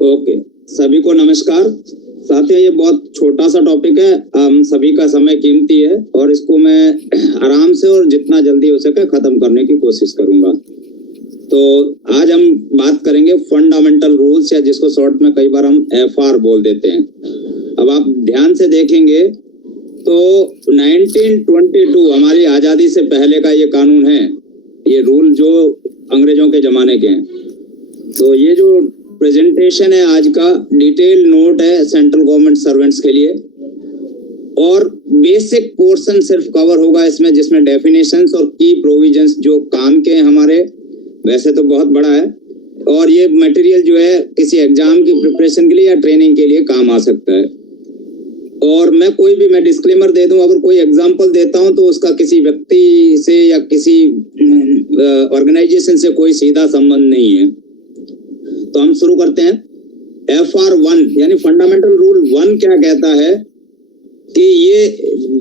Okay, सभी को नमस्कार। साथियों, ये बहुत छोटा सा टॉपिक है, हम सभी का समय कीमती है और इसको मैं आराम से और जितना जल्दी हो सके खत्म करने की कोशिश करूंगा। तो आज हम बात करेंगे फंडामेंटल रूल्स, या जिसको शॉर्ट में कई बार हम FR बोल देते हैं। अब आप ध्यान से देखेंगे तो 1922 हमारी आजादी से पहले का ये कानून है, ये रूल जो अंग्रेजों के जमाने के हैं। तो ये जो प्रेजेंटेशन है आज का डिटेल नोट है सेंट्रल गवर्नमेंट सर्वेंट्स के लिए, और बेसिक पोर्शन सिर्फ कवर होगा इसमें, जिसमें डेफिनेशंस और की प्रोविजंस जो काम के हैं हमारे, वैसे तो बहुत बड़ा है, और ये मटेरियल जो है किसी एग्जाम की प्रिपरेशन के लिए या ट्रेनिंग के लिए काम आ सकता है। और मैं डिस्क्लेमर दे दूं, अगर कोई एग्जांपल देता हूं तो उसका किसी व्यक्ति से या किसी ऑर्गेनाइजेशन से कोई सीधा संबंध नहीं है। तो हम शुरू करते हैं। FR1 यानी फंडामेंटल रूल 1 क्या कहता है कि ये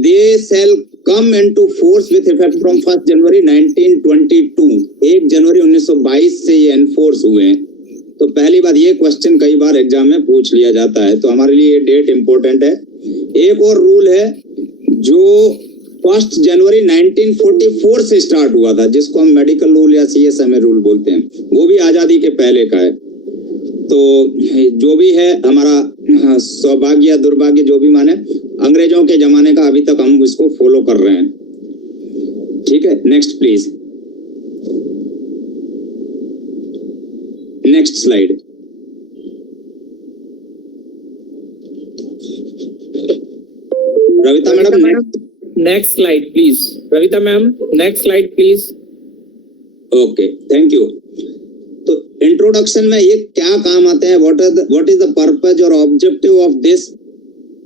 they shall come into force with effect from 1 जनवरी 1922। 1 जनवरी 1922 से ये एनफोर्स हुए हैं। तो पहली बात, ये क्वेश्चन कई बार एग्जाम में पूछ लिया जाता है, तो हमारे लिए ये डेट इंपॉर्टेंट है। एक और रूल है जो 1 जनवरी 1944 से स्टार्ट हुआ था, जिसको हम मेडिकल रूल या CSMA रूल बोलते हैं, वो भी आजादी के पहले का है। तो जो भी है हमारा सौभाग्य या दुर्भाग्य जो भी माने, अंग्रेजों के जमाने का अभी तक हम इसको फॉलो कर रहे हैं। ठीक है, next please, next slide. Ravita madam, next slide please. Ravita ma'am, next slide please. Okay, thank you. तो इंट्रोडक्शन में ये क्या काम आते हैं, व्हाट इज द पर्पज और objective of this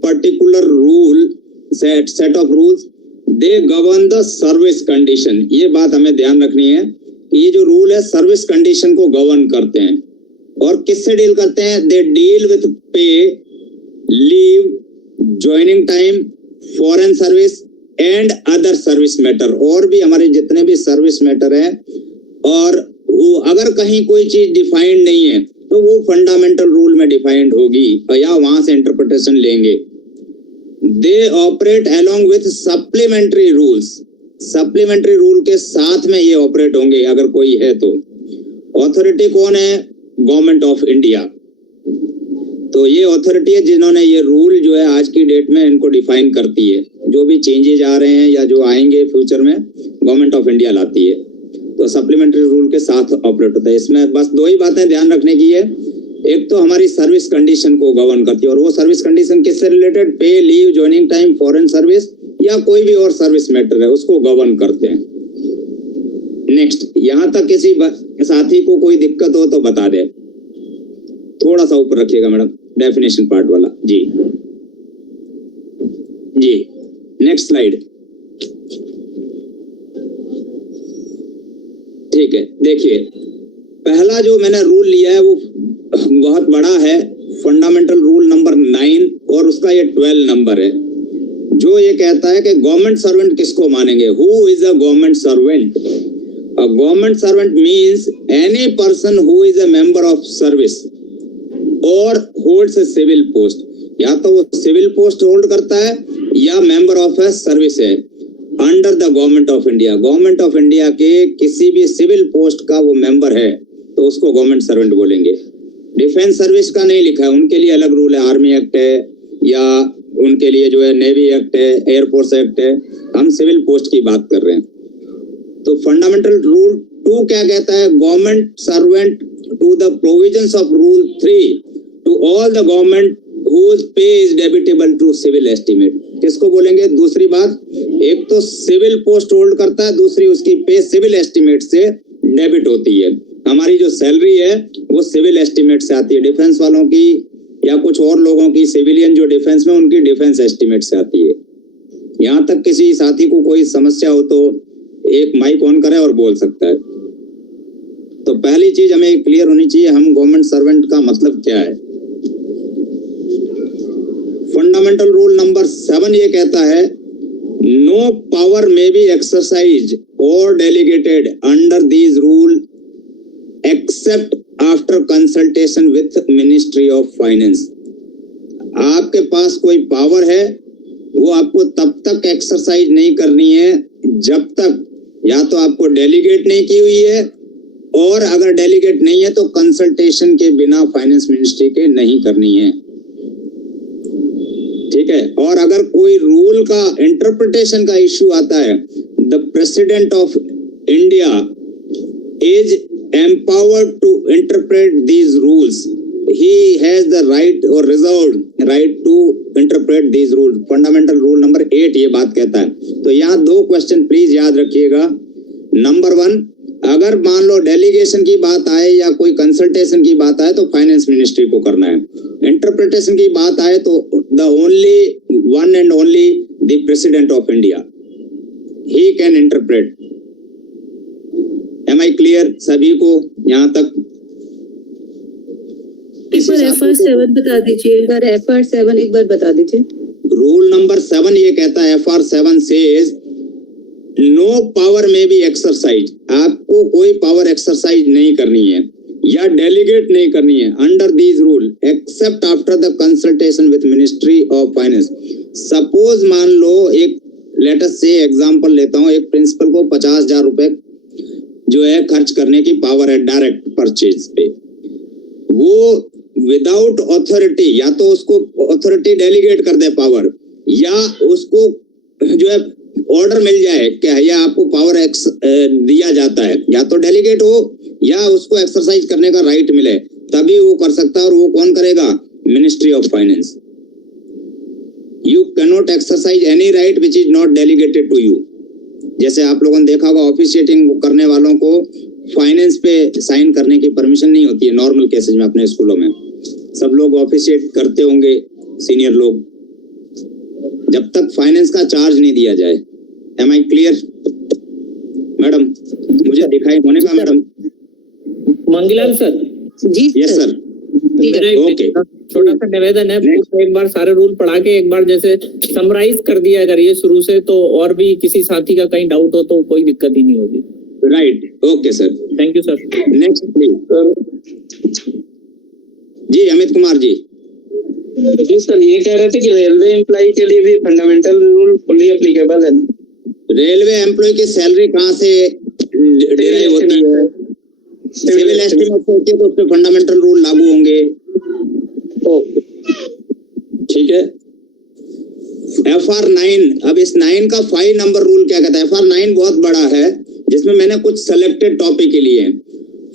particular rule set of rules, they govern the service condition. ये बात हमें ध्यान रखनी है कि ये जो रूल है सर्विस कंडीशन को गवर्न करते हैं। और किससे डील करते हैं? दे डील विथ पे, leave, joining time, foreign service and other service matter. और भी हमारे जितने भी सर्विस मैटर है, और अगर कहीं कोई चीज डिफाइंड नहीं है तो वो फंडामेंटल रूल में डिफाइंड होगी या वहां से इंटरप्रिटेशन लेंगे। They operate along with supplementary rules. Supplementary rule के साथ में ये ऑपरेट होंगे अगर कोई है तो। ऑथोरिटी कौन है? Government of India. तो ये ऑथोरिटी है जिन्होंने ये रूल जो है आज की डेट में इनको डिफाइन करती है। जो भी चेंजेज आ रहे हैं या जो आएंगे फ्यूचर में, गवर्नमेंट ऑफ इंडिया लाती है। तो सप्लीमेंट्री रूल के साथ ऑपरेट होता है। इसमें बस 2 ही बातें ध्यान रखने की है। एक तो हमारी सर्विस कंडीशन को गवर्न करती है, और वो सर्विस कंडीशन किससे रिलेटेड? पे, leave, joining time, foreign service या कोई भी और सर्विस मैटर है उसको गवर्न करते हैं। नेक्स्ट, यहां तक किसी साथी को कोई दिक्कत हो तो बता दे। थोड़ा सा ऊपर रखिएगा मैडम, डेफिनेशन पार्ट वाला। जी जी, नेक्स्ट स्लाइड। ठीक है, देखिए पहला जो मैंने रूल लिया है वो बहुत बड़ा है, फंडामेंटल रूल नंबर 9, और उसका ये 12 नंबर है, जो ये कहता है कि गवर्नमेंट सर्वेंट किसको मानेंगे। Who is a government servant? A government servant means any person who is a member of service और होल्ड्स अ सिविल पोस्ट। या तो वो सिविल पोस्ट होल्ड करता है या मेंबर ऑफ अ सर्विस है under the government of India. Government of India के किसी भी सिविल पोस्ट का वो मेंबर है तो उसको गवर्नमेंट सर्वेंट बोलेंगे। डिफेंस सर्विस का नहीं लिखा है, उनके लिए अलग रूल है, आर्मी एक्ट है या उनके लिए जो है नेवी एक्ट है, एयरफोर्स एक्ट है। हम सिविल पोस्ट की बात कर रहे हैं। तो फंडामेंटल रूल 2 क्या कहता है? Government servant to the provisions of rule 3 to all the government whose pay is debitable to civil estimate। किसको बोलेंगे? दूसरी बात, एक तो सिविल पोस्ट होल्ड करता है, दूसरी उसकी पे सिविल एस्टिमेट से डेबिट होती है। हमारी जो सैलरी है वो सिविल एस्टिमेट से आती है, डिफेंस वालों की या कुछ और लोगों की, सिविलियन जो डिफेंस में, उनकी डिफेंस एस्टिमेट से आती है। यहाँ तक किसी साथी को कोई समस्या हो तो एक माइक ऑन करे और बोल सकता है। तो पहली चीज हमें क्लियर होनी चाहिए, हम गवर्नमेंट सर्वेंट का मतलब क्या है। फंडामेंटल रूल नंबर 7 ये कहता है No power may be exercised or delegated under these rules except after consultation with Ministry of Finance. आपके पास कोई पावर है, वो आपको तब तक एक्सरसाइज नहीं करनी है जब तक या तो आपको डेलीगेट नहीं की हुई है, और अगर डेलीगेट नहीं है तो कंसल्टेशन के बिना फाइनेंस मिनिस्ट्री के नहीं करनी है। ठीक है। और अगर कोई रूल का इंटरप्रिटेशन का इश्यू आता है, the president of India is empowered to interpret these rules. He has the right or reserved right to interpret these rules. Fundamental rule number 8 ये बात कहता है। तो यहाँ 2 क्वेश्चन प्लीज याद रखिएगा। नंबर 1, अगर मान लो डेलीगेशन की बात आए या कोई कंसल्टेशन की बात आए तो फाइनेंस मिनिस्ट्री को करना है। इंटरप्रिटेशन की बात आए तो the only one and only the president of India, he can interpret. Am I clear सभी को यहाँ तक? एक बार FR7 बता दीजिए। FR7 एक बार बता दीजिए। रूल नंबर 7 ये कहता है, FR7 says no power may be exercised. आपको कोई पावर एक्सरसाइज नहीं करनी है या डेलीगेट नहीं करनी है under these rule except after the consultation with ministry of finance. Suppose मान लो, एक लेट अस से एग्जांपल लेता हूँ, एक प्रिंसिपल को 50,000 रुपए जो है खर्च करने की पावर है डायरेक्ट परचेज पे। वो विदाउट ऑथोरिटी, या तो उसको ऑथोरिटी डेलीगेट कर दे पावर, या उसको जो है ऑर्डर मिल जाए कि या आपको पावर दिया जाता है, या तो डेलीगेट हो या उसको एक्सरसाइज करने का राइट मिले, तभी वो कर सकता है। और वो कौन करेगा? Ministry of finance. You can not exercise any right which is not delegated to you. जैसे आप लोगों ने देखा होगा, ऑफिशिएटिंग करने वालों को फाइनेंस पे साइन करने की परमिशन नहीं होती है नॉर्मल केसेस में। अपने स्कूलों में सब लोग ऑफिशिएट करते होंगे, सीनियर लोग, जब तक फाइनेंस का चार्ज नहीं दिया जाए। Am I clear madam? मुझे दिखाई होने का madam? Mangilal sir ji yes sir. Okay, छोटा सा निवेदन है, एक बार सारे रूल पढ़ा के एक बार जैसे समराइज कर दिया करिए शुरू से, तो और भी किसी साथी का कहीं डाउट हो तो कोई दिक्कत ही नहीं होगी। Right, okay sir, thank you sir. Next please. जी अमित कुमार जी। जी सर, ये कह रहे थे कि रेलवे एम्प्लॉय के लिए भी फंडामेंटल रूल फुली एप्लीकेबल है। रेलवे एम्प्लॉय की सैलरी कहाँ से डिराइव होती है? सिविल एस्टीमेट होती है, तो उस पर फंडामेंटल रूल लागू होंगे। ठीक है। FR9, अब इस 9 का 5 नंबर रूल क्या कहता है? FR9 बहुत बड़ा है, जिसमें मैंने कुछ सेलेक्टेड टॉपिक के लिए।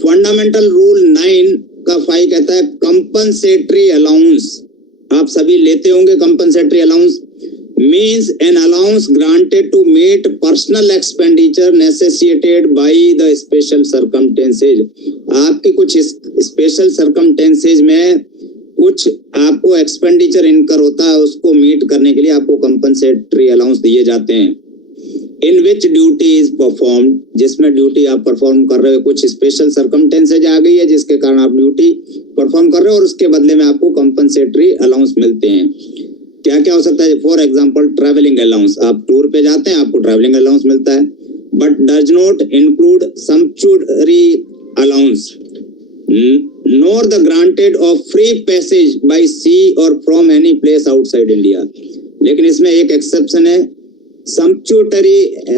फंडामेंटल रूल 9 का 5 कहता है कंपनसेटरी अलाउंस। आप सभी लेते होंगे compensatory allowance. means an allowance granted to meet personal expenditure necessitated by the special circumstances। आपके कुछ स्पेशल सर्कमटेंसेज में कुछ आपको एक्सपेंडिचर इनकर होता है, उसको मीट करने के लिए आपको कंपनसेटरी अलाउंस दिए जाते हैं। इन विच ड्यूटी इज परफॉर्म, जिसमें ड्यूटी आप परफॉर्म कर रहे हो, कुछ स्पेशल सर्कमटेंसेज आ गई है जिसके कारण आप ड्यूटी परफॉर्म कर रहे हो और उसके बदले में आपको कंपनसेटरी अलाउंस मिलते हैं। क्या क्या हो सकता है? फॉर एग्जाम्पल ट्रैवलिंग अलाउंस, आप टूर पे जाते हैं, आपको ट्रैवलिंग अलाउंस मिलता है, but does not include sumptuary allowance nor the granted of free passage by sea or from any place outside India। लेकिन इसमें एक एक्सेप्शन है, सम्पचुअरी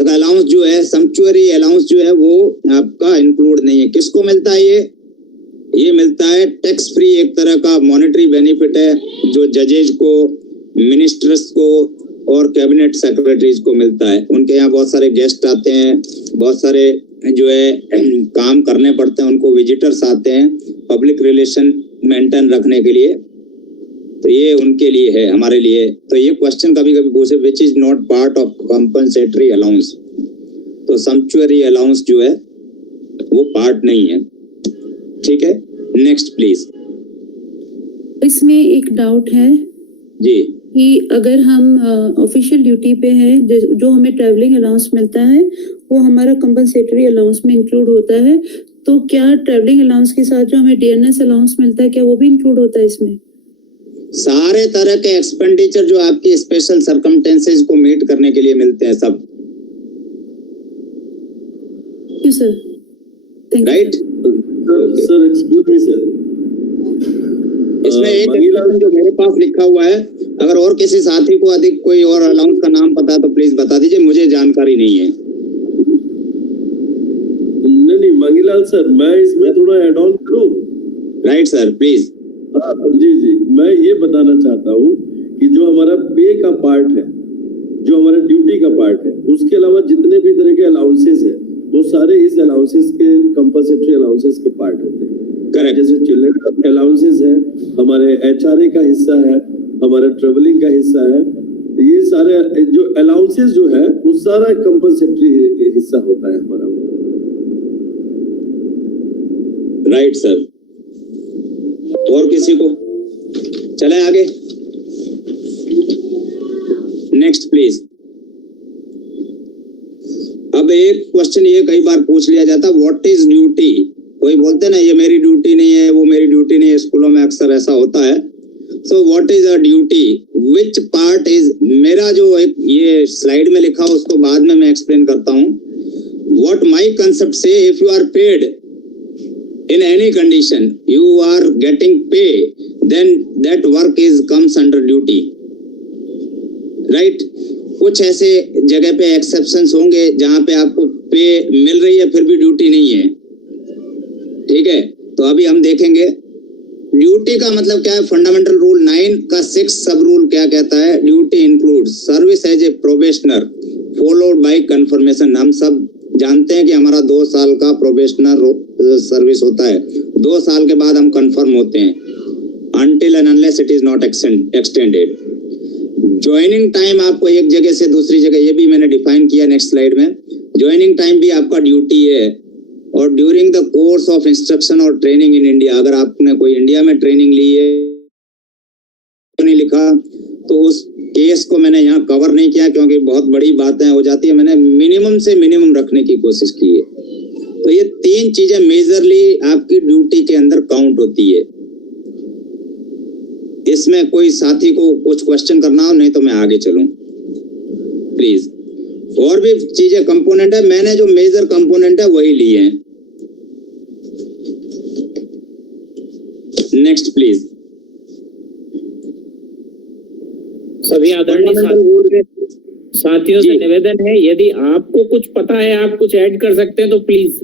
अलाउंस जो है, सम्पचुअरी अलाउंस जो है वो आपका इंक्लूड नहीं है। किसको मिलता है ये मिलता है टैक्स फ्री, एक तरह का मॉनेटरी बेनिफिट है जो जजेज को, मिनिस्टर्स को और कैबिनेट सेक्रेटरीज को मिलता है। उनके यहाँ बहुत सारे गेस्ट आते हैं, बहुत सारे जो है काम करने पड़ते हैं, उनको विजिटर्स आते हैं पब्लिक रिलेशन मेंटेन रखने के लिए, तो ये उनके लिए है, हमारे लिए। तो ये क्वेश्चन कभी कभी पूछे विच is not part of compensatory allowance, तो सम्पचुअरी अलाउंस जो है वो पार्ट नहीं है। ठीक है, नेक्स्ट प्लीज। इसमें एक डाउट है जी कि अगर हम ऑफिशियल ड्यूटी पे हैं, जो हमें ट्रैवलिंग अलाउंस मिलता है वो हमारा कंपनसेटरी अलाउंस में इंक्लूड होता है, तो क्या ट्रैवलिंग अलाउंस के साथ जो हमें डीएनएस अलाउंस मिलता है क्या वो भी इंक्लूड होता है इसमें? सारे तरह के एक्सपेंडिचर जो आपकी स्पेशल सर्कमस्टेंसेज को मीट करने के लिए मिलते हैं सब, sir. Right? Sir excuse me sir, इसमें एक एक्सेप्शन जो मेरे पास लिखा हुआ है, अगर और किसी साथी को अधिक कोई और अलाउंस का नाम पता है तो प्लीज बता दीजिए, मुझे जानकारी नहीं है। नहीं मंगीलाल सर, मैं इसमें थोड़ा ऐड ऑन करूं? Right sir, please. जी, मैं ये बताना चाहता हूँ कि जो हमारा पे का पार्ट है, जो हमारा ड्यूटी का पार्ट है, उसके अलावा जितने भी तरह के अलाउंसेस है वो सारे इस अलाउंसेस के कंपल्सरी अलाउंसेस के पार्ट होते हैं। करेक्ट। जैसे चिल्ड्रन अलाउंसेस है, हमारे एचआरए का हिस्सा है, हमारा ट्रेवलिंग का हिस्सा है, ये सारे जो अलाउंसेस जो है वो सारा कंपल्सरी हिस्सा होता है हमारा। Right sir. और किसी को? चले आगे, नेक्स्ट प्लीज। अब एक क्वेश्चन ये कई बार पूछ लिया जाता, व्हाट इज ड्यूटी? कोई बोलते ना ये मेरी ड्यूटी नहीं है, वो मेरी ड्यूटी नहीं है, स्कूलों में अक्सर ऐसा होता है। So what is a duty? Which part is, मेरा जो एक ये स्लाइड में लिखा उसको बाद में मैं एक्सप्लेन करता हूँ। व्हाट माई कंसेप्ट से, if you are paid in any condition, you are getting pay, then that work is comes under duty, right? कुछ ऐसे जगह पे एक्सेप्शंस होंगे जहां पे आपको पे मिल रही है फिर भी ड्यूटी नहीं है, ठीक है? तो अभी हम देखेंगे ड्यूटी का मतलब क्या है। फंडामेंटल रूल 9 का 6 सब रूल क्या कहता है? Duty includes service as a probationer followed by confirmation. हम सब जानते हैं कि हमारा 2 साल का प्रोबेशनर सर्विस होता है, 2 साल के बाद हम कंफर्म होते हैं, until and unless it is not extended. Joining time आपको एक जगह से दूसरी जगह, ये भी मैंने डिफाइन किया नेक्स्ट स्लाइड में। ज्वाइनिंग टाइम भी आपका ड्यूटी है। और during the course of instruction और ट्रेनिंग इन इंडिया, अगर आपने कोई इंडिया में ट्रेनिंग ली है नहीं लिखा तो उस केस को मैंने यहाँ कवर नहीं किया क्योंकि बहुत बड़ी बातें हो जाती है। मैंने मिनिमम से मिनिमम रखने की कोशिश की है। तो ये 3 चीजें मेजरली आपकी ड्यूटी के अंदर काउंट होती है। इसमें कोई साथी को कुछ क्वेश्चन करना हो, नहीं तो मैं आगे चलूं प्लीज। और भी चीजें कंपोनेंट है, मैंने जो मेजर कंपोनेंट है वही लिए हैं। Next please. सभी आदरणीय साथियों से निवेदन है, यदि आपको कुछ पता है, आप कुछ ऐड कर सकते हैं तो प्लीज।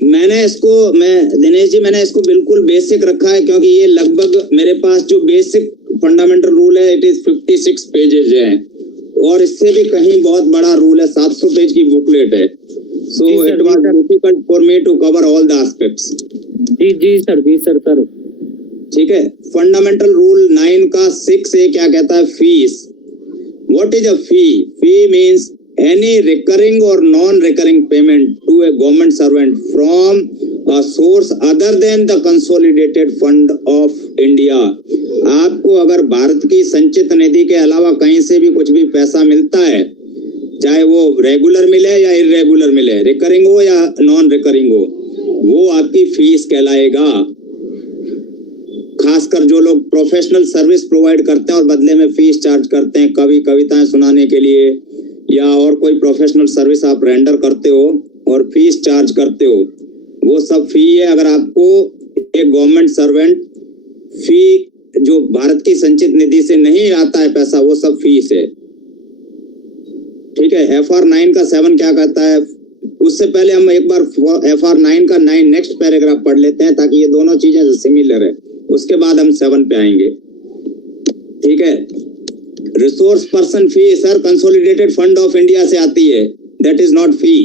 दिनेश जी मैंने इसको बिल्कुल बेसिक रखा है क्योंकि ये लगभग मेरे पास जो बेसिक फंडामेंटल रूल है इट इज 56 पेजेज है और इससे भी कहीं बहुत बड़ा रूल है, 700 पेज की बुकलेट है। So it was difficult for me to cover all the aspects. जी सर। ठीक है। फंडामेंटल रूल 9 का 6A क्या कहता है? Fees. What is a fee? Fee means any recurring or non-recurring payment to a government servant from a source other than the consolidated fund of India। आपको अगर भारत की संचित निधि के अलावा कहीं से भी कुछ भी पैसा मिलता है, चाहे वो रेगुलर मिले या इरेगुलर मिले, रिकरिंग हो या नॉन रिकरिंग हो, वो आपकी फीस कहलाएगा। खासकर जो लोग प्रोफेशनल सर्विस प्रोवाइड करते हैं और बदले में फीस चार्ज करते हैं, कविताएं सुनाने के लिए या और कोई प्रोफेशनल सर्विस आप रेंडर करते हो और फीस चार्ज करते हो, वो सब फी है। अगर आपको एक गवर्नमेंट सर्वेंट फी जो भारत की संचित निधि से नहीं आता है पैसा, वो सब फीस है। ठीक है। FR 9 का 7 क्या कहता है? उससे पहले हम एक बार FR 9 का 9 नेक्स्ट पैराग्राफ पढ़ लेते हैं ताकि ये दोनों चीजें सिमिलर है, उसके बाद हम 7 पे आएंगे। ठीक है। Resource person fee sir consolidated fund of India से आती है, दैट इज नॉट फी।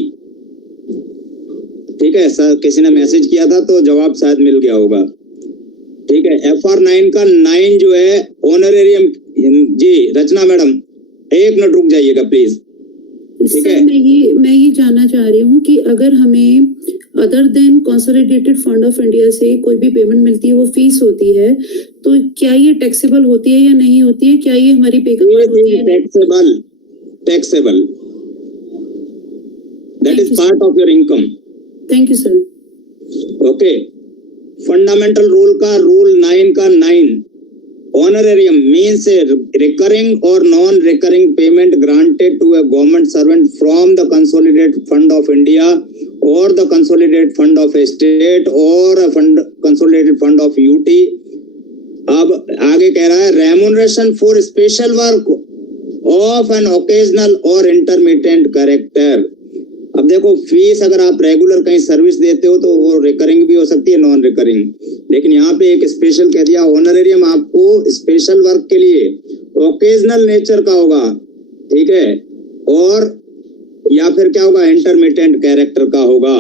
ठीक है सर, किसी ने मैसेज किया था तो जवाब शायद मिल गया होगा। ठीक है। FR 9 का 9 जो है ऑनरेरियम। जी रचना मैडम 1 मिनट रुक जाइएगा प्लीज। ठीक है। मैं ये जानना चाह रही हूँ कि अगर हमें other than consolidated fund of India से कोई भी पेमेंट मिलती है, वो फीस होती है, तो क्या ये टैक्सेबल होती है या नहीं होती है? क्या ये हमारी पे का पार्ट होती है? Taxable that is part of your income. Thank you sir. Okay. Fundamental rule का रूल 9 का 9 honorarium means a recurring or non-recurring payment granted to a government servant from the consolidated fund of India or the consolidated fund of a state or a consolidated fund of UT. अब आगे कह रहा है remuneration for special work of an occasional or intermittent character. अब देखो fees अगर आप regular कहीं सर्विस देते हो तो वो रिकरिंग भी हो सकती है, नॉन रिकरिंग, लेकिन यहाँ पे एक स्पेशल कह दिया ऑनरेरियम आपको स्पेशल वर्क के लिए ओकेजनल नेचर का होगा, ठीक है, और या फिर क्या होगा इंटरमिटेंट कैरेक्टर का होगा,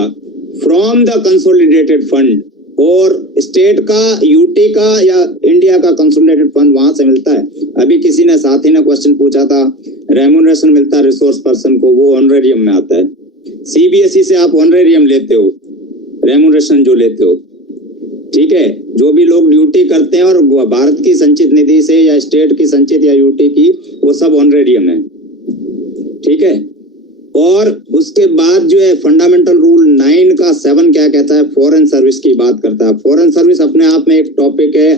फ्रॉम द कंसोलिडेटेड फंड और स्टेट का, यूटी का या इंडिया का कंसोलिडेटेड फंड वहां से मिलता है। अभी किसी ने साथी ने क्वेश्चन पूछा था रेम्यूनरेशन मिलता है रिसोर्स पर्सन को, वो ऑनरेरियम में आता है। सीबीएसई से आप ऑनरेरियम लेते हो, रेम्यूनरेशन जो लेते हो, ठीक है, जो भी लोग ड्यूटी करते हैं और भारत की संचित निधि से या स्टेट की संचित या यूटी की, वो सब ऑनरेरियम है, ठीक है। और उसके बाद जो है फंडामेंटल रूल 9 का 7 क्या कहता है, फॉरेन सर्विस की बात करता है। फॉरेन सर्विस अपने आप में एक टॉपिक है,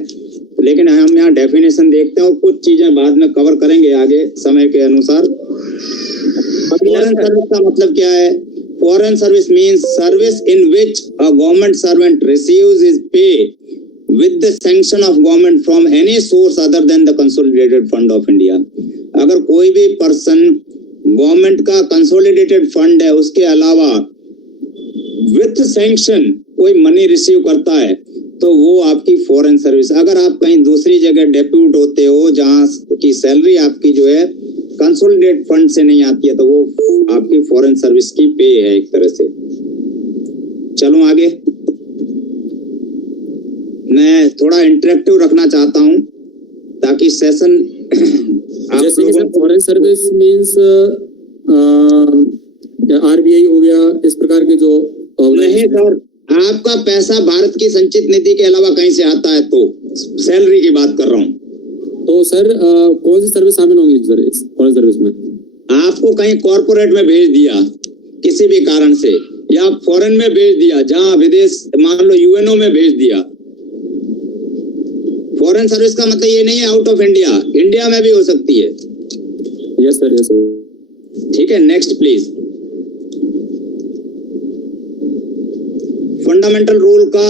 लेकिन हम यहाँ डेफिनेशन देखते हैं और कुछ चीजें बाद में कवर करेंगे आगे समय के अनुसार। फॉरेन सर्विस का मतलब क्या है? Foreign service means service in which a government servant receives his pay with the sanction of government from any source other than the consolidated fund of India. अगर कोई भी पर्सन गवर्नमेंट का consolidated fund है उसके अलावा with sanction कोई money receive करता है तो वो आपकी फॉरेन सर्विस। अगर आप कहीं दूसरी जगह डेप्यूट होते हो जहां की सैलरी आपकी जो है कंसोलिडेटेड फंड से नहीं आती है तो वो आपकी फॉरेन सर्विस की पे है एक तरह से। चलो आगे, मैं थोड़ा इंटरेक्टिव रखना चाहता हूं ताकि सेशन जैसे कि फॉरेन सर्विस मींस आरबीआई हो गया, इस प्रकार के जो नहीं सर, आपका पैसा भारत की संचित निधि के अलावा कहीं से आता है तो सैलरी की बात कर रहा हूँ। तो सर कौन सी सर्विस शामिल होंगी सर इस फॉरेन सर्विस में? आपको कहीं कॉर्पोरेट में भेज दिया किसी भी कारण से, या फॉरेन में भेज दिया, जहां विदेश मान लो यूएनओ में भेज दिया। फॉरेन सर्विस का मतलब ये नहीं है आउट ऑफ इंडिया, इंडिया में भी हो सकती है। Yes sir, yes sir. ठीक है, नेक्स्ट प्लीज। फंडामेंटल रूल का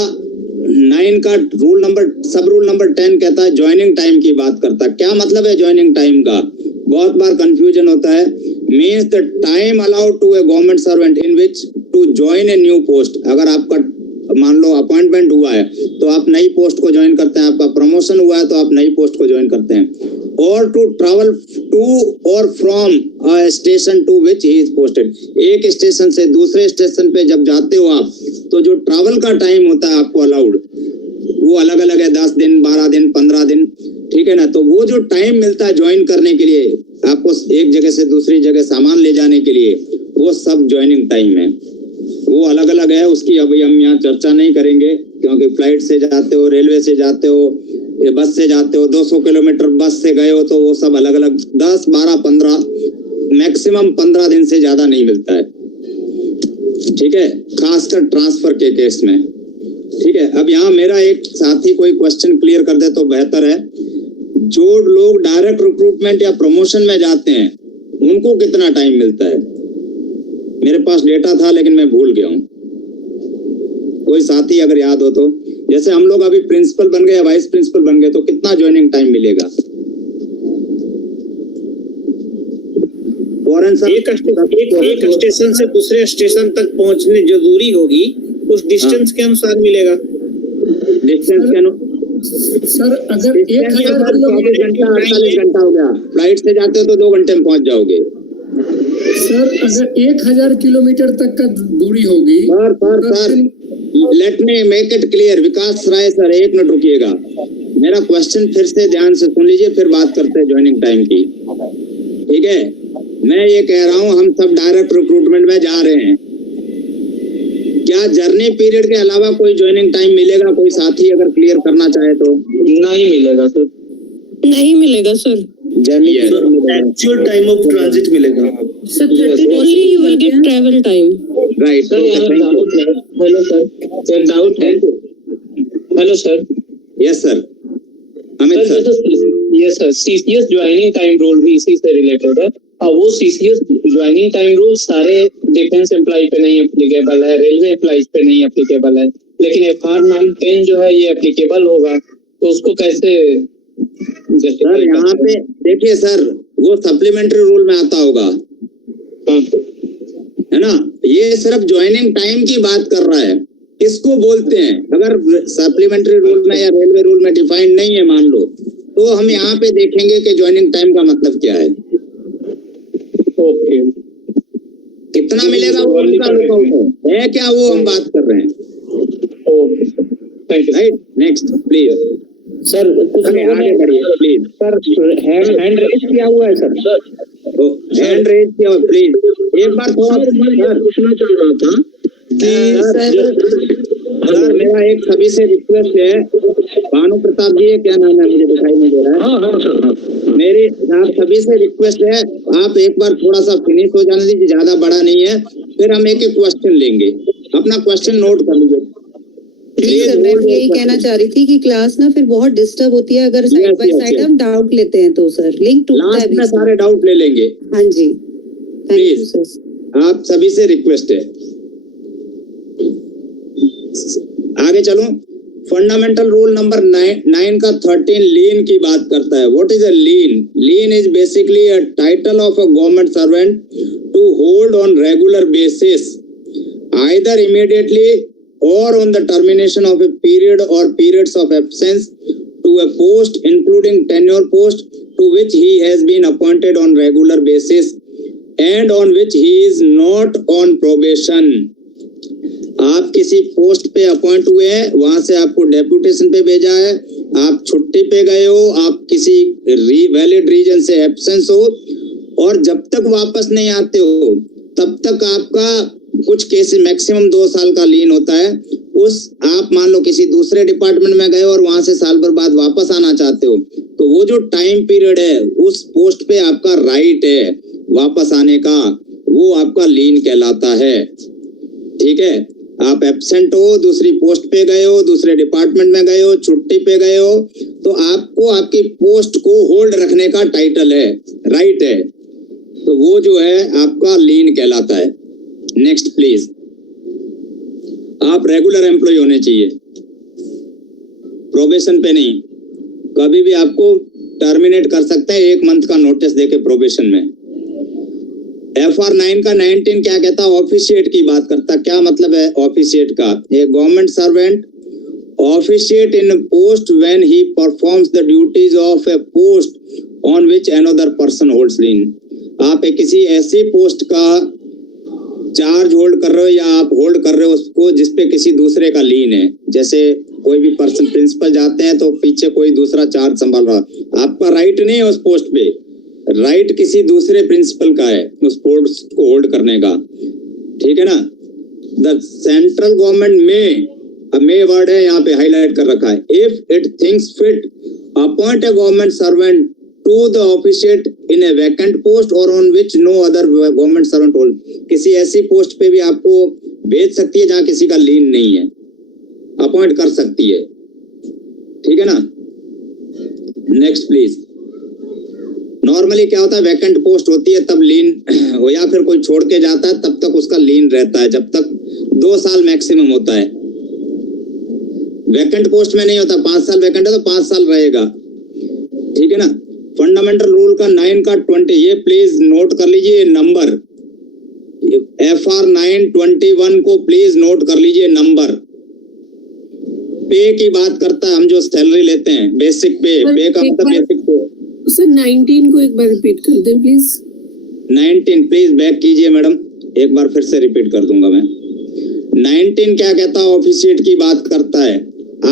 9 का रूल नंबर सब रूल नंबर 10 कहता है ज्वाइनिंग टाइम की बात करता है। क्या मतलब है ज्वाइनिंग टाइम का? बहुत बार कंफ्यूजन होता है। Means the time allowed to a government servant in which to join a new post. अगर आपका मान लो अपॉइंटमेंट हुआ है तो आप नई पोस्ट को ज्वाइन करते हैं, आपका प्रमोशन हुआ है तो आप नई पोस्ट को ज्वाइन करते हैं। और टू ट्रैवल टू और from a station to which he is posted. एक स्टेशन से दूसरे स्टेशन पे जब जाते हो आप तो जो ट्रैवल का टाइम होता है आपको अलाउड, वो अलग अलग है, 10 दिन, 12 दिन, 15 दिन, ठीक है ना। तो वो जो टाइम मिलता है ज्वाइन करने के लिए, आपको एक जगह से दूसरी जगह सामान ले जाने के लिए, वो सब ज्वाइनिंग टाइम है। वो अलग अलग है, उसकी अभी हम यहाँ चर्चा नहीं करेंगे क्योंकि फ्लाइट से जाते हो, रेलवे से जाते हो, बस से जाते हो, 200 किलोमीटर बस से गए हो तो वो सब अलग अलग 10, 12, 15 मैक्सिमम 15 दिन से ज्यादा नहीं मिलता है, ठीक है, खासकर ट्रांसफर के केस में। ठीक है, अब यहाँ मेरा एक साथी कोई क्वेश्चन क्लियर कर दे तो बेहतर है। जो लोग डायरेक्ट रिक्रूटमेंट या प्रमोशन में जाते हैं उनको कितना टाइम मिलता है? मेरे पास डेटा था लेकिन मैं भूल गया हूँ, कोई साथी अगर याद हो तो। जैसे हम लोग अभी प्रिंसिपल बन गए, वाइस प्रिंसिपल बन गए, तो कितना ज्वाइनिंग टाइम मिलेगा? फॉरेन एक स्टेशन से दूसरे स्टेशन तक पहुंचने जो दूरी होगी उस डिस्टेंस के अनुसार मिलेगा। डिस्टेंस के सर अगर 1000 घंटा 48 घंटा हो गया, फ्लाइट से जाते हो तो 2 घंटे में पहुंच जाओगे। सर अगर 1000 किलोमीटर तक का दूरी होगी। Sir let me make it clear. Vikas Rai sir, एक मिनट रुकिएगा, मेरा क्वेश्चन फिर से ध्यान से सुन लीजिए, फिर बात करते हैं ज्वाइनिंग टाइम की, ठीक है। मैं ये कह रहा हूँ हम सब डायरेक्ट रिक्रूटमेंट में जा रहे हैं, क्या जर्नी पीरियड के अलावा कोई ज्वाइनिंग टाइम मिलेगा? कोई साथी अगर क्लियर करना चाहे तो। नहीं मिलेगा सर, नहीं मिलेगा sir. Journey actual time of transit मिलेगा sir 30 only you will get travel time. Right sir doubt है। हेलो सर, डाउट है। Hello sir, yes sir. Amit sir sir. Yes sir, CCS joining time rule भी इसी से related है। वो CCS joining time rule सारे defence employ पे नहीं एप्लीकेबल है, रेलवे एम्प्लॉइज पे नहीं एप्लीकेबल है, लेकिन FR 910 जो है ये एप्लीकेबल होगा, तो उसको कैसे सर यहाँ पे देखिए सर, वो सप्लीमेंट्री रूल में आता होगा, है ना। ये सिर्फ ज्वाइनिंग टाइम की बात कर रहा है, किसको बोलते हैं। अगर सप्लीमेंट्री रूल में या रेलवे रूल में डिफाइंड नहीं है मान लो, तो हम यहाँ पे देखेंगे कि ज्वाइनिंग टाइम का मतलब क्या है। ओके, कितना मिलेगा वो उनका लुकआउट है क्या, वो हम बात कर रहे हैं। Okay thank you. Right, next please sir कुछ लोगों ने आगे बढ़िए प्लीज। सर हैंड रेज किया हुआ है सर। हैंड रेज किया हुआ, प्लीज एक बार थोड़ा पूछना चाह रहा था सर मेरा एक सभी से रिक्वेस्ट है, भानु प्रताप जी क्या नाम है मुझे दिखाई नहीं दे रहा है। हाँ सर, मेरी आप सभी से रिक्वेस्ट है, आप एक बार थोड़ा सा फिनिश हो जाने दीजिए, ज्यादा बड़ा नहीं है, फिर हम एक एक क्वेश्चन लेंगे। अपना क्वेश्चन नोट कर लीजिए प्लीज सर। मैं यही कहना चाह रही थी कि क्लास ना फिर बहुत डिस्टर्ब होती है अगर साइड बाय साइड हम डाउट लेते हैं तो सर लिंक टूटता है। लास्ट में सारे डाउट ले लेंगे। हाँ जी, प्लीज आप सभी से रिक्वेस्ट है, आगे चलो। फंडामेंटल रूल नंबर 9 का 13 लीन की बात करता है। What is a lien? Lien is basically a title of a government servant to hold on regular basis either immediately or on the termination of a period or periods of absence to a post including tenure post to which he has been appointed on regular basis and on which he is not on probation। आप किसी post पे appoint हुए हैं, वहां से आपको deputation पे भेजा है, आप छुट्टी पे गए हो, आप किसी वैलिड रीजन से एब्सेंस हो, और जब तक वापस नहीं आते हो तब तक आपका कुछ केस मैक्सिमम 2 साल का लीन होता है। उस आप मान लो किसी दूसरे डिपार्टमेंट में गए और वहां से साल भर बाद वापस आना चाहते हो, तो वो जो टाइम पीरियड है उस पोस्ट पे आपका राइट है वापस आने का, वो आपका लीन कहलाता है। ठीक है, आप एब्सेंट हो, दूसरी पोस्ट पे गए हो, दूसरे डिपार्टमेंट में गए हो, छुट्टी पे गए हो, तो आपको आपकी पोस्ट को होल्ड रखने का टाइटल है, राइट है, तो वो जो है आपका लीन कहलाता है। Next please. आप रेगुलर एम्प्लॉय होने चाहिए, प्रोबेशन पे नहीं। कभी भी आपको टर्मिनेट कर सकते हैं 1 मंथ का नोटिस देके प्रोबेशन में। FR 9 का 19 क्या कहता है? ऑफिशिएट की बात करता। क्या मतलब है ऑफिशिएट का? A government servant officiate in post when he performs the duties of a post on which another person holds lien. आप एक किसी ऐसी पोस्ट का चार्ज होल्ड कर रहे हो या आप होल्ड कर रहे हो उसको जिसपे किसी दूसरे का लीन है। जैसे कोई भी पर्सन प्रिंसिपल जाते हैं तो पीछे कोई दूसरा चार्ज संभाल रहा, आपका राइट नहीं है उस पोस्ट पे, राइट किसी दूसरे प्रिंसिपल का है उस पोस्ट को होल्ड करने का। ठीक है ना। द सेंट्रल गवर्नमेंट में वर्ड है यहाँ पे हाईलाइट कर रखा है, if it thinks fit appoint a government servant to the officiate in a vacant post or on which no other government servant hold। किसी ऐसी पोस्ट पे भी आपको भेज सकती है जहां किसी का लीन नहीं है, अपॉइंट कर सकती है। ठीक है ना। Next please. नॉर्मली क्या होता है, वैकेंट पोस्ट होती है तब लीन हो, या फिर कोई छोड़ के जाता है तब तक उसका लीन रहता है, जब तक 2 साल मैक्सिमम होता है। वैकेंट पोस्ट में नहीं होता, 5 साल वैकेंट है तो 5 साल रहेगा। ठीक है ना। फंडामेंटल रूल का 9 का 20, ये प्लीज नोट कर लीजिए नंबर। FR 921 को प्लीज नोट कर लीजिए नंबर। पे की बात करता है, हम जो सैलरी लेते हैं बेसिक पे का मतलब बेसिक पे। सर 19 को एक बार रिपीट कर दें प्लीज। 19 प्लीज बैक कीजिए मैडम, एक बार फिर से रिपीट कर दूंगा मैं। 19 क्या कहता है? ऑफिशिएट की बात करता है।